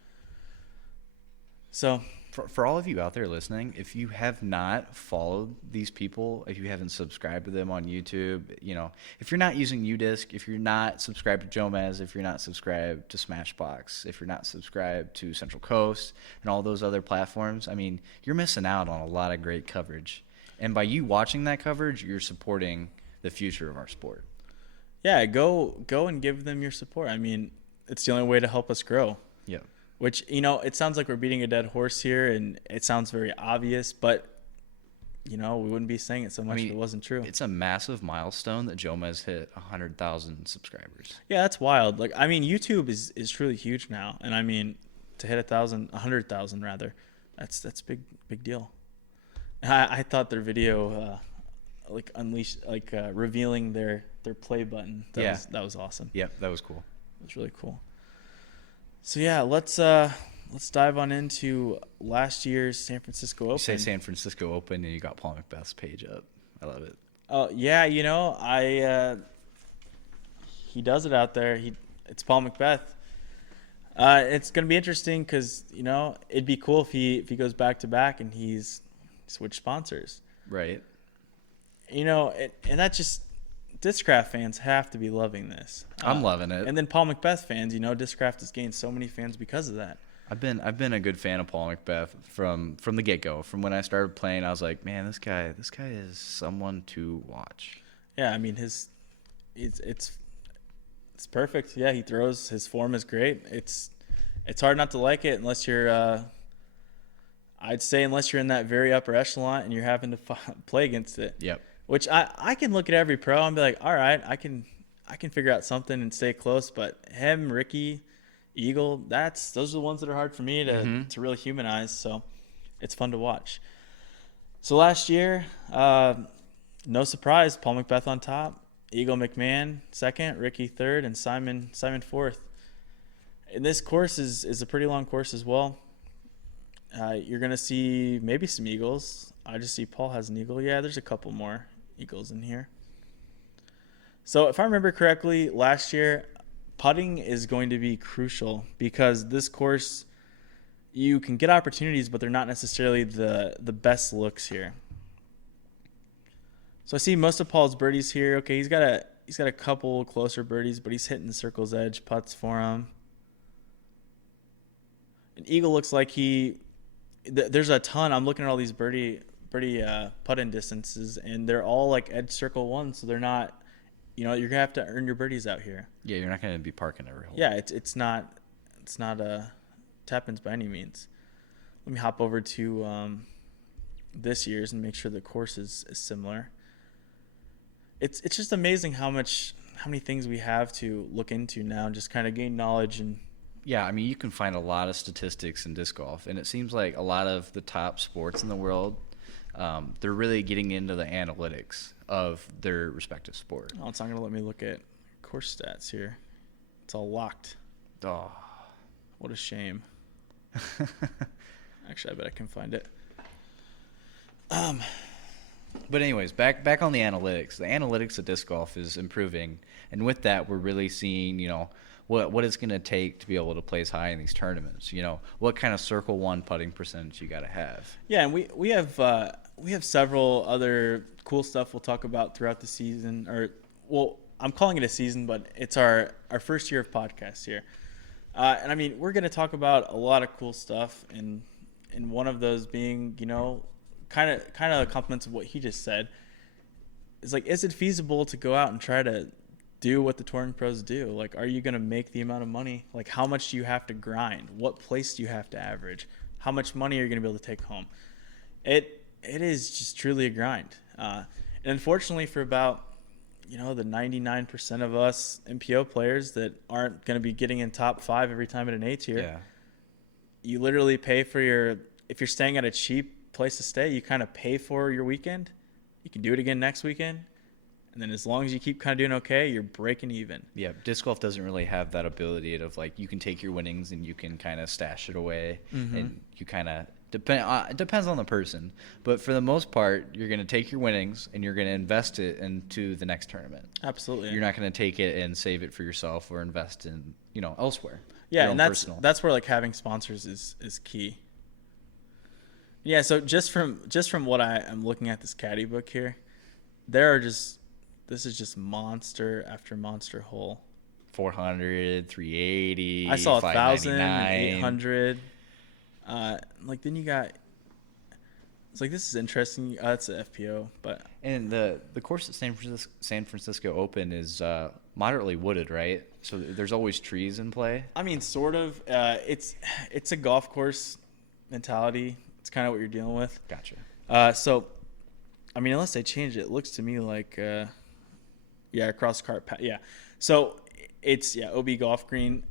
So for all of you out there listening, if you have not followed these people, if you haven't subscribed to them on YouTube, if you're not using UDisc, if you're not subscribed to Jomez, if you're not subscribed to Smashbox, if you're not subscribed to Central Coast and all those other platforms, I mean, you're missing out on a lot of great coverage. And by you watching that coverage, you're supporting the future of our sport. Yeah, go and give them your support. I mean, it's the only way to help us grow. Yeah. Which, it sounds like we're beating a dead horse here, and it sounds very obvious, but, we wouldn't be saying it so much if it wasn't true. It's a massive milestone that Jomez hit 100,000 subscribers. Yeah, that's wild. Like, I mean, YouTube is truly huge now, and I mean, to hit 100,000 rather, that's big deal. I thought their video, revealing their play button. That was awesome. Yep, that was cool. It was really cool. So yeah, let's dive on into last year's San Francisco Open. You say San Francisco Open, and you got Paul Macbeth's page up. I love it. Oh yeah, he does it out there. It's Paul Macbeth. It's gonna be interesting because it'd be cool if he goes back to back and he's switched sponsors. Right. And that just. Discraft fans have to be loving this. I'm loving it. And then Paul Macbeth fans, Discraft has gained so many fans because of that. I've been a good fan of Paul Macbeth from the get-go. From when I started playing, I was like, man, this guy is someone to watch. Yeah, I mean it's perfect. Yeah, he throws, his form is great. It's hard not to like it unless you're I'd say unless you're in that very upper echelon and you're having to play against it. Yep. Which I can look at every pro and be like, all right, I can figure out something and stay close. But him, Ricky, Eagle, those are the ones that are hard for me to really humanize. So it's fun to watch. So last year, no surprise, Paul Macbeth on top, Eagle McMahon second, Ricky third, and Simon fourth. And this course is a pretty long course as well. You're gonna see maybe some Eagles. I just see Paul has an Eagle. Yeah, there's a couple more Eagles in here. So if I remember correctly, last year, putting is going to be crucial because this course, you can get opportunities, but they're not necessarily the best looks here. So I see most of Paul's birdies here. Okay, he's got a couple closer birdies, but he's hitting the circle's edge putts for him. And Eagle looks like there's a ton. I'm looking at all these birdie putt-in distances, and they're all like edge circle one, so they're not. You're gonna have to earn your birdies out here. Yeah, you're not going to be parking every hole. Yeah, it's not tap-ins by any means. Let me hop over to this year's and make sure the course is similar. It's just amazing how many things we have to look into now and just kind of gain knowledge. And Yeah, I mean, you can find a lot of statistics in disc golf, and it seems like a lot of the top sports in the world, they're really getting into the analytics of their respective sport. oh, it's not gonna let me look at course stats here. It's all locked. Oh. What a shame. Actually, I bet I can find it. But anyways, back on the analytics. The analytics of disc golf is improving, and with that, we're really seeing, what it's going to take to be able to place high in these tournaments. What kind of circle one putting percentage you got to have. Yeah, and we have several other cool stuff we'll talk about throughout the season. I'm calling it a season, but it's our first year of podcasts here. And I mean, we're going to talk about a lot of cool stuff, and one of those being, kind of compliments of what he just said. Is like, is it feasible to go out and try to do what the touring pros do? Like, are you going to make the amount of money? Like, how much do you have to grind? What place do you have to average? How much money are you going to be able to take home? It is just truly a grind. And unfortunately for about, the 99% of us MPO players that aren't going to be getting in top 5 every time at an A tier, Yeah. you literally pay for if you're staying at a cheap place to stay, you kind of pay for your weekend. You can do it again next weekend. And then as long as you keep kind of doing okay, you're breaking even. Yeah, disc golf doesn't really have that ability of, like, you can take your winnings and you can kind of stash it away. Mm-hmm. And you kind of it depends on the person. But for the most part, you're going to take your winnings and you're going to invest it into the next tournament. Absolutely. You're not going to take it and save it for yourself or invest in, elsewhere. Yeah, and that's where, like, having sponsors is key. Yeah, so just from what I'm looking at this caddy book here, this is just monster after monster hole. 400, 380, I saw 1,000, 599. 800. Then you got. It's like, this is interesting. It's an FPO, but And the course at San Francisco Open is moderately wooded, right? So there's always trees in play. I mean, sort of. It's a golf course mentality. It's kind of what you're dealing with. Gotcha. So, I mean, unless they change it, it looks to me like, across cart path. Yeah. So it's OB golf green.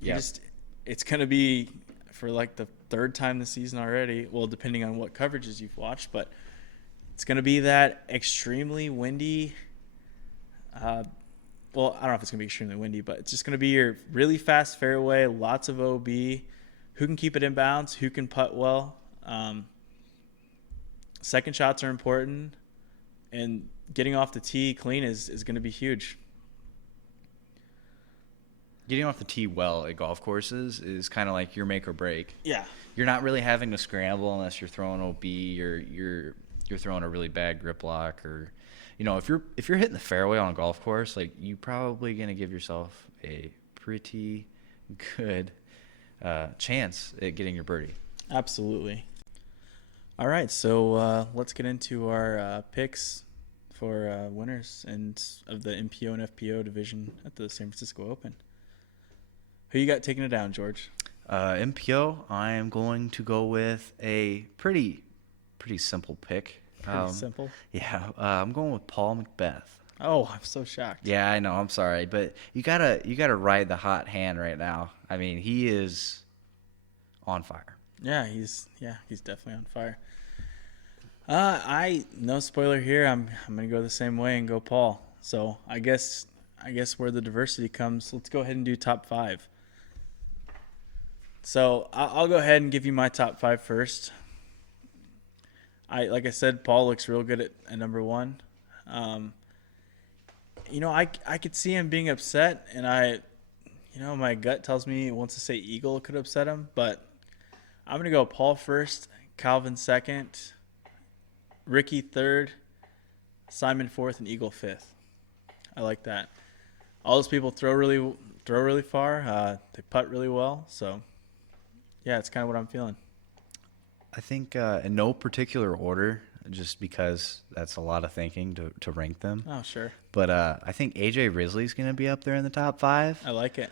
It's gonna be for like the third time this season already. Well, depending on what coverages you've watched, but it's gonna be that extremely windy. I don't know if it's gonna be extremely windy, but it's just gonna be your really fast fairway, lots of OB. Who can keep it in bounds? Who can putt well? Second shots are important, and getting off the tee clean is going to be huge. Getting off the tee well at golf courses is kind of like your make or break. Yeah. You're not really having to scramble unless you're throwing OB or you're throwing a really bad grip lock, or if you're hitting the fairway on a golf course, like, you probably going to give yourself a pretty good chance at getting your birdie. Absolutely. All right, so let's get into our picks for winners of the MPO and FPO division at the San Francisco Open. Who you got taking it down, George? MPO, I am going to go with a pretty simple pick. Pretty simple? Yeah, I'm going with Paul Macbeth. Oh, I'm so shocked. Yeah, I know. I'm sorry, but you gotta ride the hot hand right now. I mean, he is on fire. Yeah, he's definitely on fire. No spoiler here. I'm gonna go the same way and go Paul. So I guess where the diversity comes, let's go ahead and do top 5. So I'll go ahead and give you my top 5 first. Like I said, Paul looks real good at number 1. I could see him being upset, and my gut tells me it wants to say Eagle could upset him, but I'm going to go Paul first, Calvin second, Ricky third, Simon fourth, and Eagle fifth. I like that. All those people throw really far. They putt really well. So, yeah, it's kind of what I'm feeling. I think in no particular order, just because that's a lot of thinking to rank them. Oh, sure. But I think AJ Risley's going to be up there in the top 5. I like it.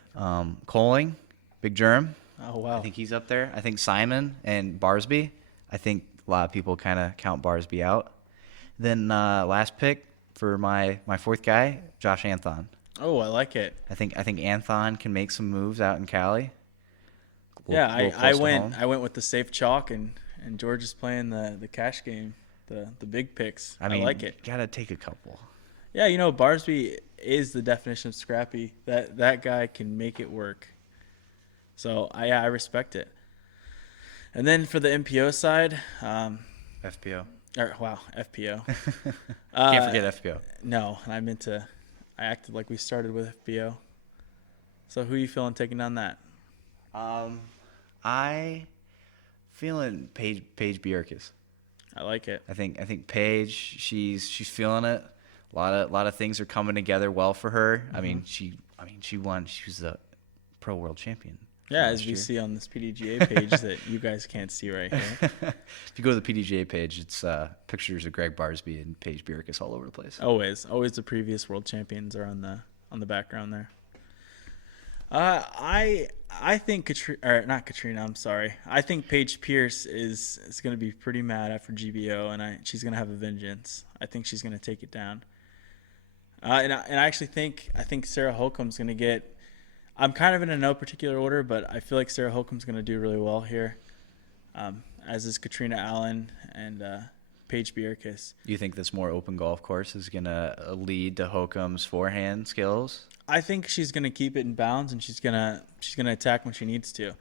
Coling, Big Germ. Oh, wow. I think he's up there. I think Simon and Barsby. I think a lot of people kind of count Barsby out. Then last pick for my fourth guy, Josh Anthon. Oh, I like it. I think Anthon can make some moves out in Cali. Yeah, I went with the safe chalk, and George is playing the cash game, the big picks. I like it. Gotta take a couple. Yeah, Barsby is the definition of scrappy. That guy can make it work. So I respect it. And then for the MPO side, FPO. FPO. Can't forget FPO. No, and I acted like we started with FPO. So who are you feeling taking down that? I feeling Paige Bjerkes. I like it. I think Paige, she's feeling it. A lot of things are coming together well for her. Mm-hmm. She won. She was the pro world champion. Yeah, as we see on this PDGA page that you guys can't see right here. If you go to the PDGA page, it's pictures of Greg Barsby and Paige Bjerkes all over the place. Always the previous world champions are on the background there. I think not Katrina. I'm sorry. I think Paige Pierce is going to be pretty mad after GBO, and she's going to have a vengeance. I think she's going to take it down. And I actually think Sarah Holcomb's going to get. I'm kind of in no particular order, but I feel like Sarah Holcomb's going to do really well here, as is Katrina Allen and Paige Bjerkes. You think this more open golf course is going to lead to Holcomb's forehand skills? I think she's going to keep it in bounds, and she's gonna attack when she needs to.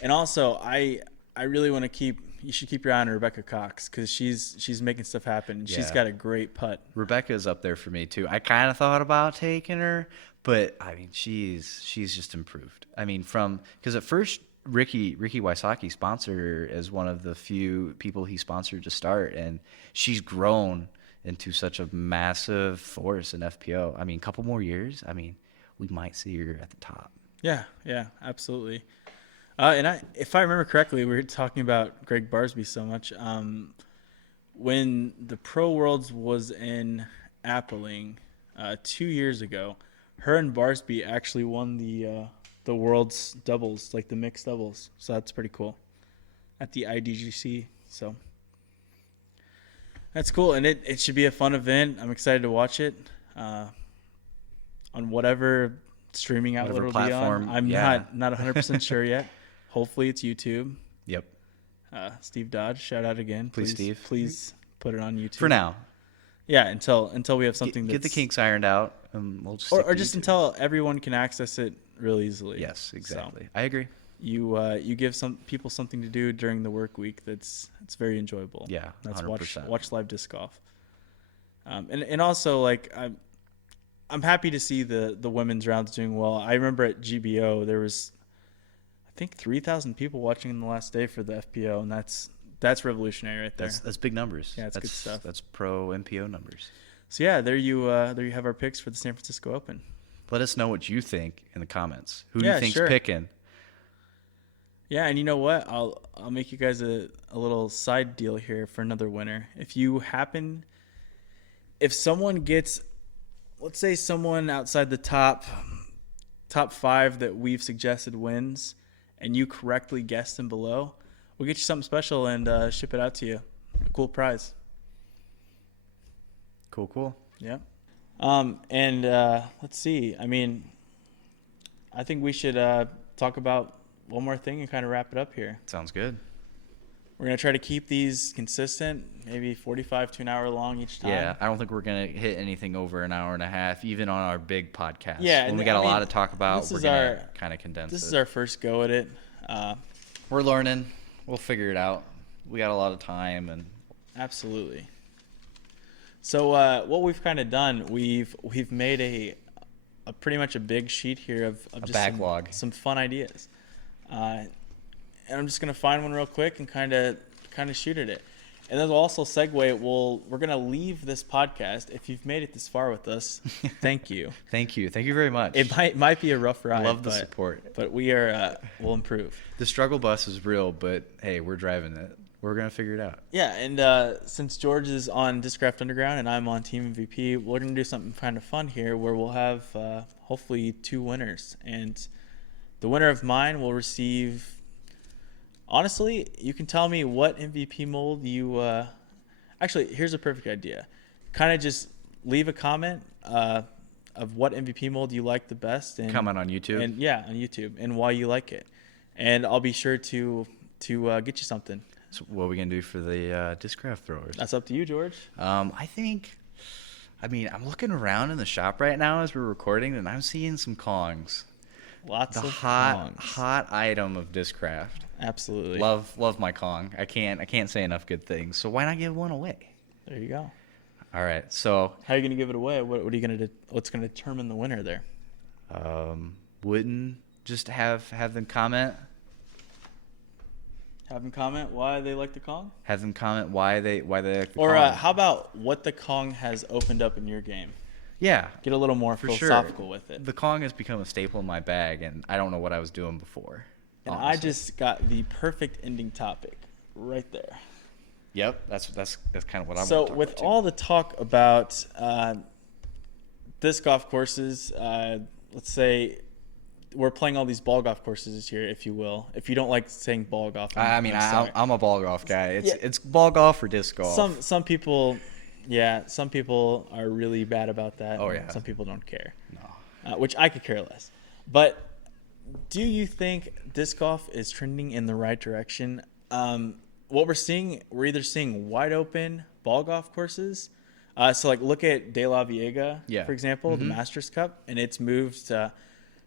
And also, I really want to you should keep your eye on Rebecca Cox, because she's making stuff happen. And she's got a great putt. Rebecca's up there for me too. I kind of thought about taking her, but she's just improved. Because at first Ricky Wysocki sponsored her as one of the few people he sponsored to start, and she's grown into such a massive force in FPO. A couple more years, we might see her at the top. Yeah, absolutely. And if I remember correctly, we were talking about Greg Barsby so much. When the Pro Worlds was in Appeling 2 years ago, her and Barsby actually won the world's doubles, like the mixed doubles. So that's pretty cool at the IDGC. So that's cool, and it should be a fun event. I'm excited to watch it on whatever streaming outlet it'll be on. I'm not 100% sure yet. Hopefully it's YouTube. Yep. Steve Dodge, shout out again. Please, Steve. Please put it on YouTube. For now. Yeah, until we have something get the kinks ironed out, and we'll just or just until everyone can access it real easily. Yes, exactly. So I agree. You give some people something to do during the work week it's very enjoyable. Yeah, 100%. That's watch live disc golf. And also, like, I'm happy to see the women's rounds doing well. I remember at GBO there was, I think, 3,000 people watching in the last day for the FPO, and that's revolutionary right there. That's big numbers. Yeah, that's good stuff. That's pro MPO numbers. So yeah, there you have our picks for the San Francisco Open. Let us know what you think in the comments. Who do you think's picking? Yeah, and you know what? I'll make you guys a little side deal here for another winner. If someone gets, let's say someone outside the top 5 that we've suggested wins, and you correctly guessed them below, we'll get you something special and ship it out to you. A cool prize. Cool. Yeah. And let's see. I think we should talk about one more thing and kind of wrap it up here. Sounds good. We're going to try to keep these consistent, maybe 45 to an hour long each time. Yeah, I don't think we're going to hit anything over an hour and a half, even on our big podcast. Yeah. When we got a lot to talk about, we're going to kind of condense it. This is our first go at it. We're learning. We'll figure it out. We got a lot of time. Absolutely. So what we've kind of done, we've made a pretty much a big sheet here of just backlog. Some fun ideas. And I'm just gonna find one real quick and kind of shoot at it. And then we'll also segue. We're gonna leave this podcast. If you've made it this far with us, thank you. Thank you very much. It might be a rough ride. Love the support, but we'll improve. The struggle bus is real, but hey, we're driving it. We're gonna figure it out. Yeah, and since George is on Discraft Underground and I'm on Team MVP, we're gonna do something kind of fun here where we'll have hopefully 2 winners, and the winner of mine will receive. Honestly, you can tell me what MVP mold you. Actually, here's a perfect idea. Kind of just leave a comment of what MVP mold you like the best, and Comment on YouTube. and yeah, on YouTube, and why you like it, and I'll be sure to get you something. So what are we gonna do for the Discraft throwers? That's up to you, George. I think. I mean, I'm looking around in the shop right now as we're recording, and I'm seeing some Kongs. Lots The of hot, Kongs. hot item of Discraft. Absolutely. Love my Kong. I can't say enough good things. So why not give one away? There you go. All right. So How are you gonna give it away? What are you gonna do? What's gonna determine the winner there? wouldn't just have them comment. Have them comment why they like the Kong, Have them comment why they like the or Kong. how about what the Kong has opened up in your game? Yeah. Get a little more For philosophical sure. with it. The Kong has become a staple in my bag, and I don't know what I was doing before. And I honestly. just got the perfect ending topic right there. Yep, that's kind of what I want So to talk with about, too. all the talk about disc golf courses, let's say we're playing all these ball golf courses this year, if you will. If you don't like saying ball golf, I'm sorry. I'm a ball golf guy. Yeah. It's ball golf or disc golf. Some people, yeah, some people are really bad about that. Oh, and yeah. Some people don't care, No. which I could care less. But do you think disc golf is trending in the right direction? What we're either seeing wide open ball golf courses. So like look at De La Viega, Yeah. for example, the Masters Cup, and it's moved to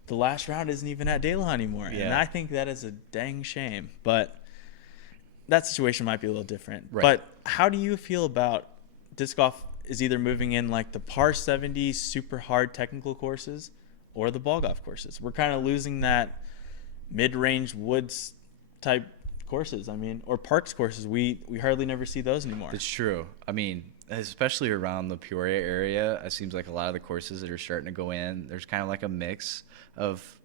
the last round isn't even at De La anymore. And Yeah. I think that is a dang shame. But that situation might be a little different. Right. But how do you feel about disc golf is either moving in like the par 70 super hard technical courses or the ball golf courses? We're kind of losing that mid-range woods type courses. I mean, or parks courses. We hardly never see those anymore. It's true. I mean, especially around the Peoria area, it seems like a lot of the courses that are starting to go in, there's kind of like a mix of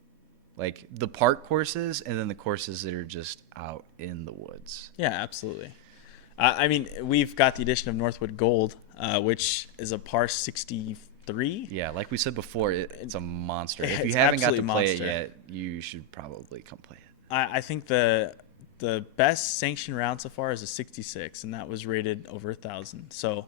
like the park courses and then the courses that are just out in the woods. Yeah, absolutely. I mean, we've got the addition of Northwood Gold, which is a par 63. Yeah, like we said before, it's a monster. If you It's haven't got to absolutely play monster. it yet, you should probably come play it. I think the best sanctioned round so far is a 66, and that was rated over 1,000. So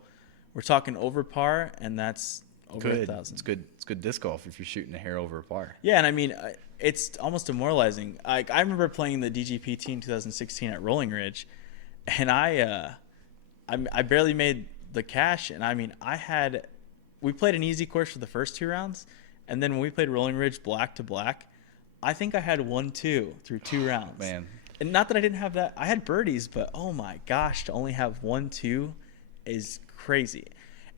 we're talking over par, and that's over Good. 1,000. It's good. It's good disc golf if you're shooting a hair over a par. Yeah, and I mean, it's almost demoralizing. I remember playing the DGPT in 2016 at Rolling Ridge, and I barely made the cash. And I mean, we played an easy course for the first 2 rounds, and then when we played Rolling Ridge black to black, I think I had 1-2 through 2 rounds. Man. And not that I didn't have that. I had birdies, but oh my gosh, to only have 1-2 is crazy.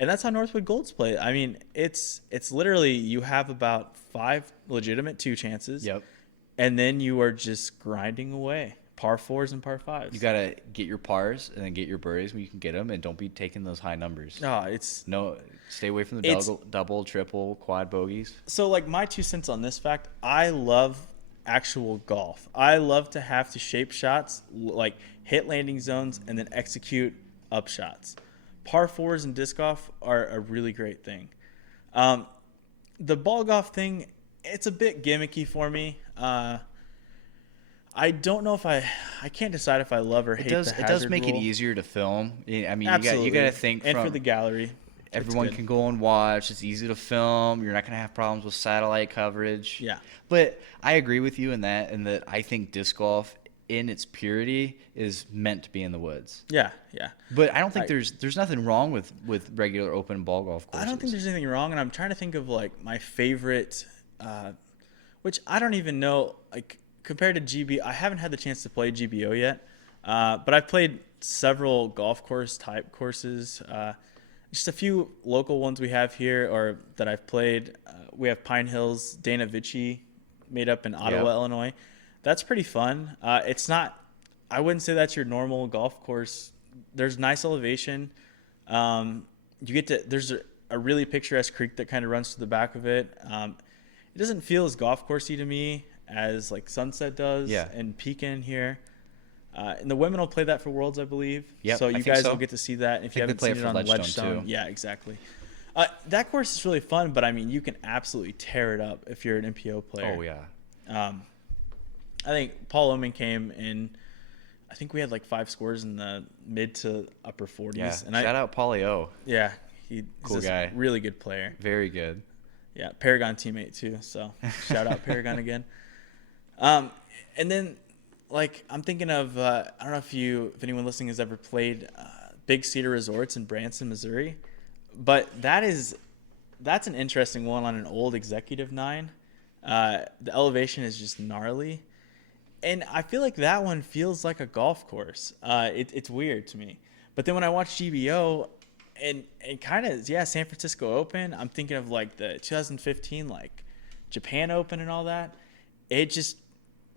And that's how Northwood Gold's play. I mean, it's literally you have about 5 legitimate 2 chances. Yep. And then you are just grinding away. Par 4s and par 5s. You gotta get your pars and then get your birdies when you can get them, and don't be taking those high numbers. No, it's No, stay away from the It's- double, triple, quad bogeys. so like my 2 cents on this fact. I love actual golf. I love to have to shape shots, like hit landing zones and then execute up shots. Par 4s in disc golf are a really great thing. The ball golf thing, it's a bit gimmicky for me. I don't know if I can't decide if I love or hate the hazard It does make rule. it easier to film. I mean, Absolutely. you got to think and from for the gallery. everyone it's good. can go and watch. It's easy to film. You're not going to have problems with satellite coverage. Yeah. But I agree with you in that I think disc golf in its purity is meant to be in the woods. Yeah, yeah. But I don't think there's nothing wrong with regular open ball golf courses. I don't think there's anything wrong, and I'm trying to think of like my favorite, which I don't even know. Like compared to GB, I haven't had the chance to play GBO yet, but I've played several golf course type courses. Just a few local ones we have here, or that I've played. We have Pine Hills, Dana Vici, made up in Ottawa, Yep. Illinois. That's pretty fun. It's not. I wouldn't say that's your normal golf course. There's nice elevation. You get to. There's a really picturesque creek that kind of runs to the back of it. It doesn't feel as golf coursey to me as like Sunset does. Yeah. And Pekin here. And the women will play that for Worlds, I believe. Yep, So I you think guys so. will get to see that. If you I think haven't they play seen it it for on Ledgestone, Ledgestone, too. yeah, exactly. That course is really fun, but I mean, you can absolutely tear it up if you're an MPO player. Oh yeah. I think Paul Oman came in. I think we had like 5 scores in the mid to upper 40s. Yeah. And Shout out Paulie O. Yeah, he's Cool a guy. really good player. Very good. Yeah, Paragon teammate too. So shout out Paragon again. And then like I'm thinking of I don't know if anyone listening has ever played Big Cedar Resorts in Branson, Missouri, but that's an interesting one on an old Executive 9. The elevation is just gnarly. And I feel like that one feels like a golf course. It's weird to me. But then when I watch GBO, and kind of, yeah, San Francisco Open, I'm thinking of like the 2015 like Japan Open and all that. It just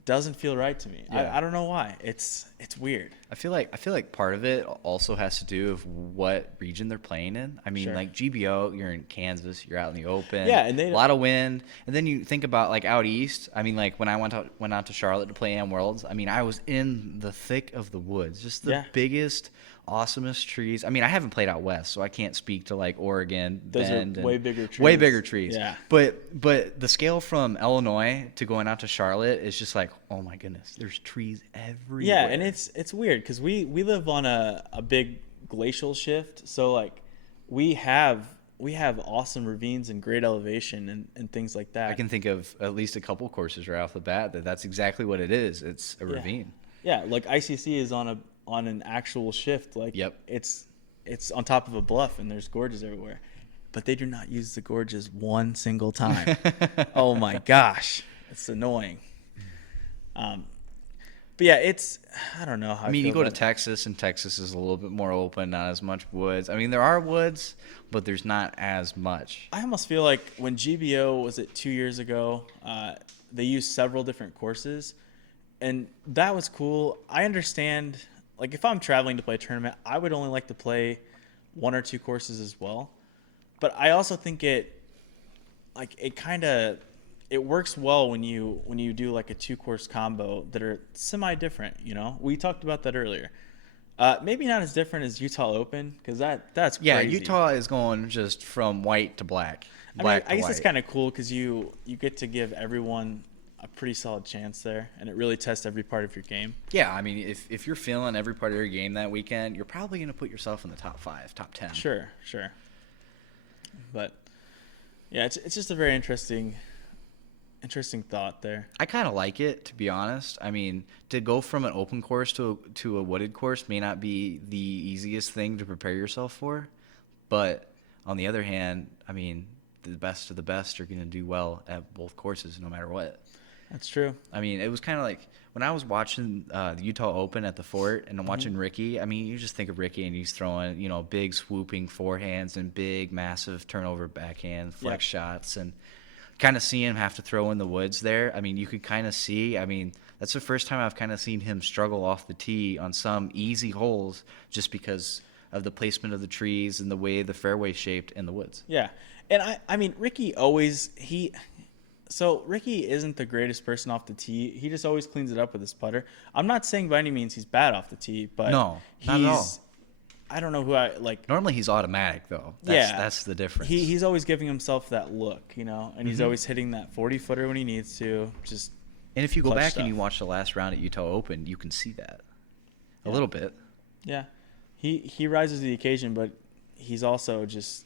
doesn't feel right to me. Yeah. I don't know why. It's weird. I feel like part of it also has to do with what region they're playing in. I mean, Sure. like GBO, you're in Kansas, you're out in the open. Yeah, and a lot of wind. And then you think about like out east. I mean, like when I went out to Charlotte to play AM Worlds. I mean, I was in the thick of the woods, just the biggest, awesomest trees. I mean, I haven't played out west, so I can't speak to like Oregon, Those Bend, are way bigger trees. way bigger trees. Yeah. But the scale from Illinois to going out to Charlotte is just like, oh my goodness, there's trees everywhere. Yeah, and it's weird because we live on a big glacial shift, so like we have awesome ravines and great elevation and things like that. I can think of at least a couple courses right off the bat that's exactly what it is. It's a ravine. Yeah, like ICC is on an actual shift. Like Yep. it's on top of a bluff and there's gorges everywhere, but they do not use the gorges one single time. Oh my gosh, it's annoying. But yeah, I don't know how. I mean, you feel go to about it. Texas, and Texas is a little bit more open, not as much woods. I mean, there are woods, but there's not as much. I almost feel like when GBO was it 2 years ago, they used several different courses, and that was cool. I understand, like if I'm traveling to play a tournament, I would only like to play 1 or 2 courses as well. But I also think it works well when you do like a 2-course combo that are semi-different. You know, we talked about that earlier. Maybe not as different as Utah Open because that's crazy. Yeah, Utah is going just from white to black. I guess it's kind of cool because you get to give everyone a pretty solid chance there, and it really tests every part of your game. Yeah, I mean, if you're feeling every part of your game that weekend, you're probably going to put yourself in the top 5, top 10. Sure. But yeah, it's just a very interesting thought there. I kind of like it, to be honest. I mean, to go from an open course to a wooded course may not be the easiest thing to prepare yourself for, but on the other hand, I mean, the best of the best are going to do well at both courses no matter what. That's true. I mean, it was kind of like when I was watching the Utah Open at the Fort and I'm watching Ricky. I mean, you just think of Ricky and he's throwing, big swooping forehands and big, massive turnover backhand flex shots, and kind of seeing him have to throw in the woods there. I mean, you could kind of see. I mean, that's the first time I've kind of seen him struggle off the tee on some easy holes just because of the placement of the trees and the way the fairway's shaped in the woods. Yeah, and I mean, Ricky Ricky isn't the greatest person off the tee. He just always cleans it up with his putter. I'm not saying by any means he's bad off the tee, but No, not at all. I don't know who I like. Normally he's automatic though. That's the difference. He's always giving himself that look, and he's always hitting that 40-footer when he needs to. Just and if you go clutch back stuff. and you watch the last round at Utah Open, you can see that a little bit. Yeah, he rises to the occasion, but he's also just.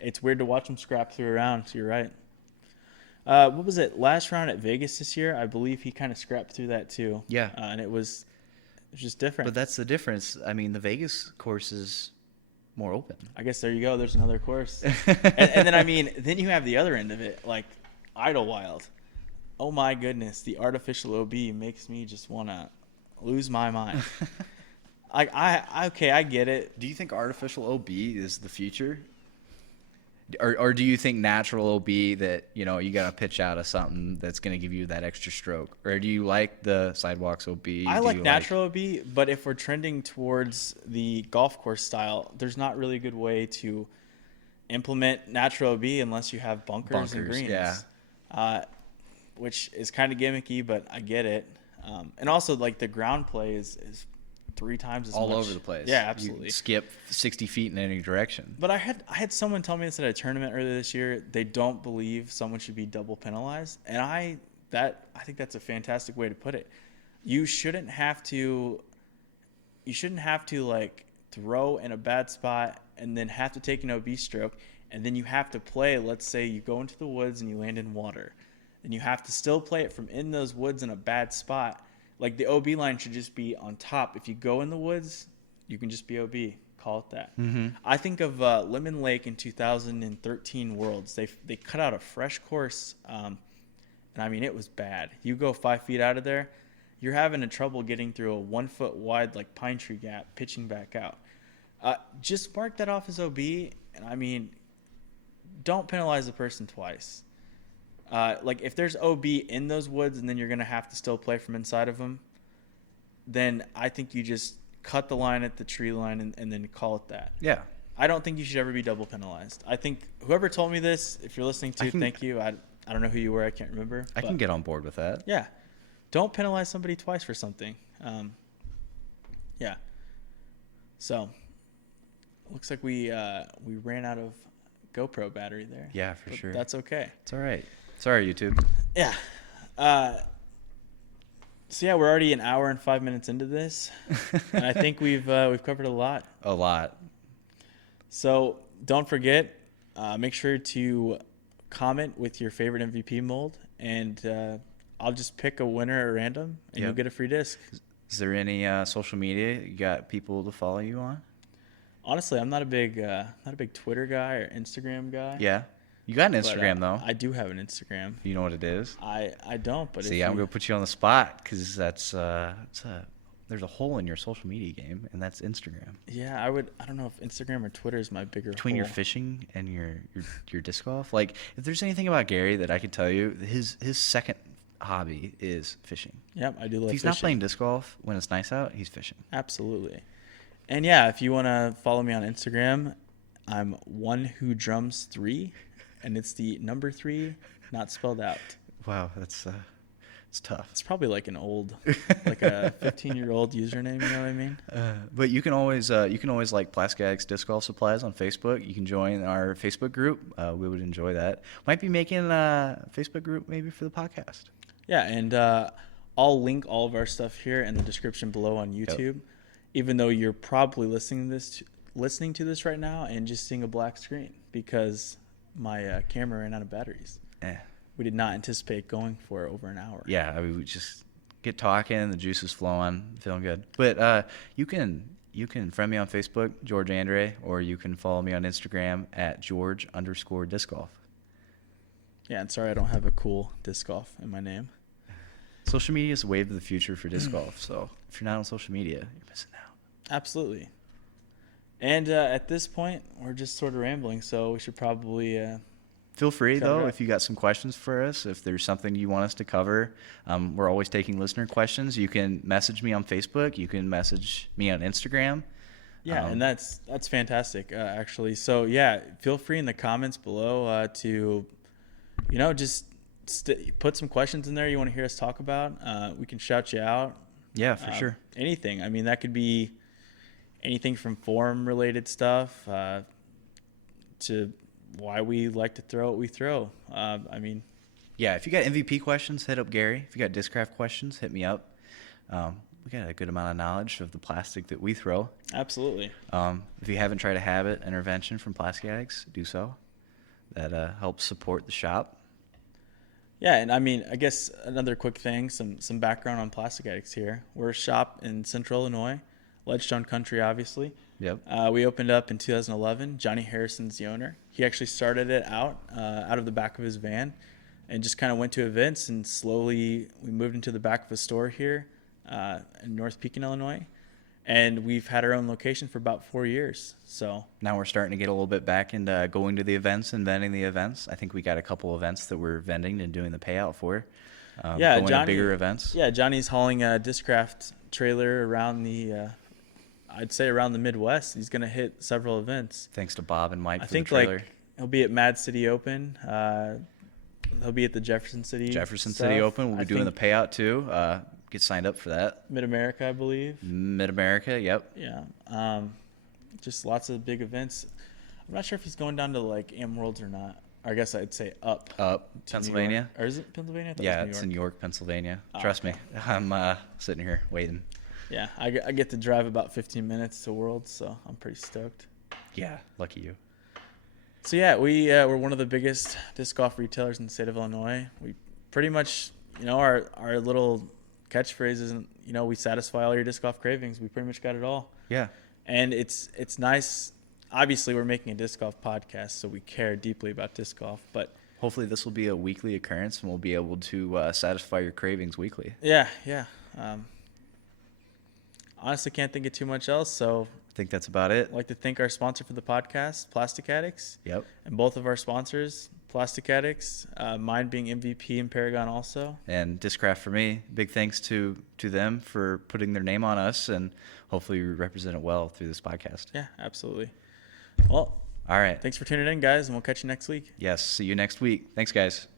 It's weird to watch him scrap through a round. So you're right. What was it? Last round at Vegas this year, I believe he kind of scrapped through that too. Yeah. And it was just different. But that's the difference. I mean, the Vegas course is more open. I guess there you go. There's another course. and then, I mean, then you have the other end of it, like Idlewild. Oh, my goodness. The artificial OB makes me just want to lose my mind. I get it. Do you think artificial OB is the future? Or do you think natural OB that, you got to pitch out of something that's going to give you that extra stroke? Or do you like the sidewalks OB? I like natural OB, but if we're trending towards the golf course style, there's not really a good way to implement natural OB unless you have bunkers and greens. Yeah. Which is kind of gimmicky, but I get it. And also, like, the ground play is 3 times as All much. over the place. Yeah, You absolutely. can skip 60 feet in any direction. But I had someone tell me this at a tournament earlier this year. They don't believe someone should be double penalized, and I think that's a fantastic way to put it. You shouldn't have to like throw in a bad spot and then have to take an OB stroke, and then you have to play. Let's say you go into the woods and you land in water, and you have to still play it from in those woods in a bad spot. Like, the OB line should just be on top. If you go in the woods, you can just be OB. Call it that. Mm-hmm. I think of Lemon Lake in 2013 Worlds. They cut out a fresh course, and I mean, it was bad. You go 5 feet out of there, you're having a trouble getting through a 1 foot wide like pine tree gap, pitching back out. Just mark that off as OB, and I mean, don't penalize the person twice. Like, if there's OB in those woods and then you're going to have to still play from inside of them, then I think you just cut the line at the tree line and then call it that. Yeah. I don't think you should ever be double penalized. I think whoever told me this, if you're listening to, thank you. I don't know who you were. I can't remember. I can get on board with that. Yeah. Don't penalize somebody twice for something. Yeah. So, looks like we ran out of GoPro battery there. Yeah, for sure. That's okay. It's all right. Sorry, YouTube. Yeah. So yeah, we're already an hour and 5 minutes into this, and I think we've covered a lot. A lot. So don't forget, make sure to comment with your favorite MVP mold, and I'll just pick a winner at random, and you'll get a free disc. Is there any social media you got people to follow you on? Honestly, I'm not a big Twitter guy or Instagram guy. Yeah. You got an but, Instagram, though. I do have an Instagram. You know what it is? I don't, but See, I'm going to put you on the spot because there's a hole in your social media game, and that's Instagram. Yeah, I don't know if Instagram or Twitter is my bigger Between hole. your fishing and your disc golf, like, if there's anything about Gary that I could tell you, his second hobby is fishing. Yep, I do love If he's fishing. not playing disc golf when it's nice out, he's fishing. Absolutely. And yeah, if you want to follow me on Instagram, I'm onewhodrums3, and it's the number 3, not spelled out. Wow, that's it's tough. It's probably like an old, like a 15-year-old username. You know what I mean? But you can always like Plastic Addicts Disc Golf Supplies on Facebook. You can join our Facebook group. We would enjoy that. Might be making a Facebook group maybe for the podcast. Yeah, and I'll link all of our stuff here in the description below on YouTube. Yep. Even though you're probably listening to this right now and just seeing a black screen because my camera ran out of batteries. We did not anticipate going for over an hour. Yeah, I mean, we just get talking, the juice is flowing, feeling good. But you can friend me on Facebook, George Andre, or you can follow me on Instagram at George_disc golf. Yeah, and sorry I don't have a cool disc golf in my name. Social media is the wave of the future for disc golf, so if you're not on social media, you're missing out. Absolutely. And at this point, we're just sort of rambling, so we should probably... Feel free, though, if you got some questions for us, if there's something you want us to cover. We're always taking listener questions. You can message me on Facebook. You can message me on Instagram. Yeah, and that's fantastic, actually. So, yeah, feel free in the comments below to, just put some questions in there you want to hear us talk about. We can shout you out. Yeah, for sure. Anything. I mean, that could be anything from forum-related stuff to why we like to throw what we throw. Yeah, if you got MVP questions, hit up Gary. If you got Discraft questions, hit me up. We got a good amount of knowledge of the plastic that we throw. Absolutely. If you haven't tried a habit intervention from Plastic Addicts, do so. That helps support the shop. Yeah, and I guess another quick thing, some background on Plastic Addicts here. We're a shop in Central Illinois, Ledgestone Country, obviously. Yep. We opened up in 2011. Johnny Harrison's the owner. He actually started it out of the back of his van and just kind of went to events, and slowly we moved into the back of a store here in North Pekin, Illinois. And we've had our own location for about 4 years. So now we're starting to get a little bit back into going to the events and vending the events. I think we got a couple events that we're vending and doing the payout for. Yeah, going to bigger events. Yeah, Johnny's hauling a Discraft trailer around I'd say around the Midwest. He's going to hit several events. Thanks to Bob and Mike I for think the trailer. like he'll be at Mad City Open. He'll be at the Jefferson City City Open. We'll be doing the payout too. get signed up for that. Mid-America, I believe. Mid-America, yep. Yeah. Just lots of big events. I'm not sure if he's going down to like AM Worlds or not. Or I guess I'd say up. Up, to Pennsylvania. New York. Or is it Pennsylvania? I thought Yeah, it was it's New in York. York, Pennsylvania. Oh, Trust okay. me. I'm sitting here waiting. Yeah, I get to drive about 15 minutes to Worlds, so I'm pretty stoked. Yeah, lucky you. So yeah, we're one of the biggest disc golf retailers in the state of Illinois. We pretty much, our little catchphrase isn't, we satisfy all your disc golf cravings. We pretty much got it all. Yeah. And it's nice. Obviously, we're making a disc golf podcast, so we care deeply about disc golf. But Hopefully this will be a weekly occurrence, and we'll be able to satisfy your cravings weekly. yeah. Honestly, can't think of too much else. So I think that's about it. I'd like to thank our sponsor for the podcast, Plastic Addicts. Yep. And both of our sponsors, Plastic Addicts, mine being MVP and Paragon also. And Discraft for me, big thanks to them for putting their name on us, and hopefully we represent it well through this podcast. Yeah, absolutely. Well, All right. thanks for tuning in, guys, and we'll catch you next week. Yes, see you next week. Thanks, guys.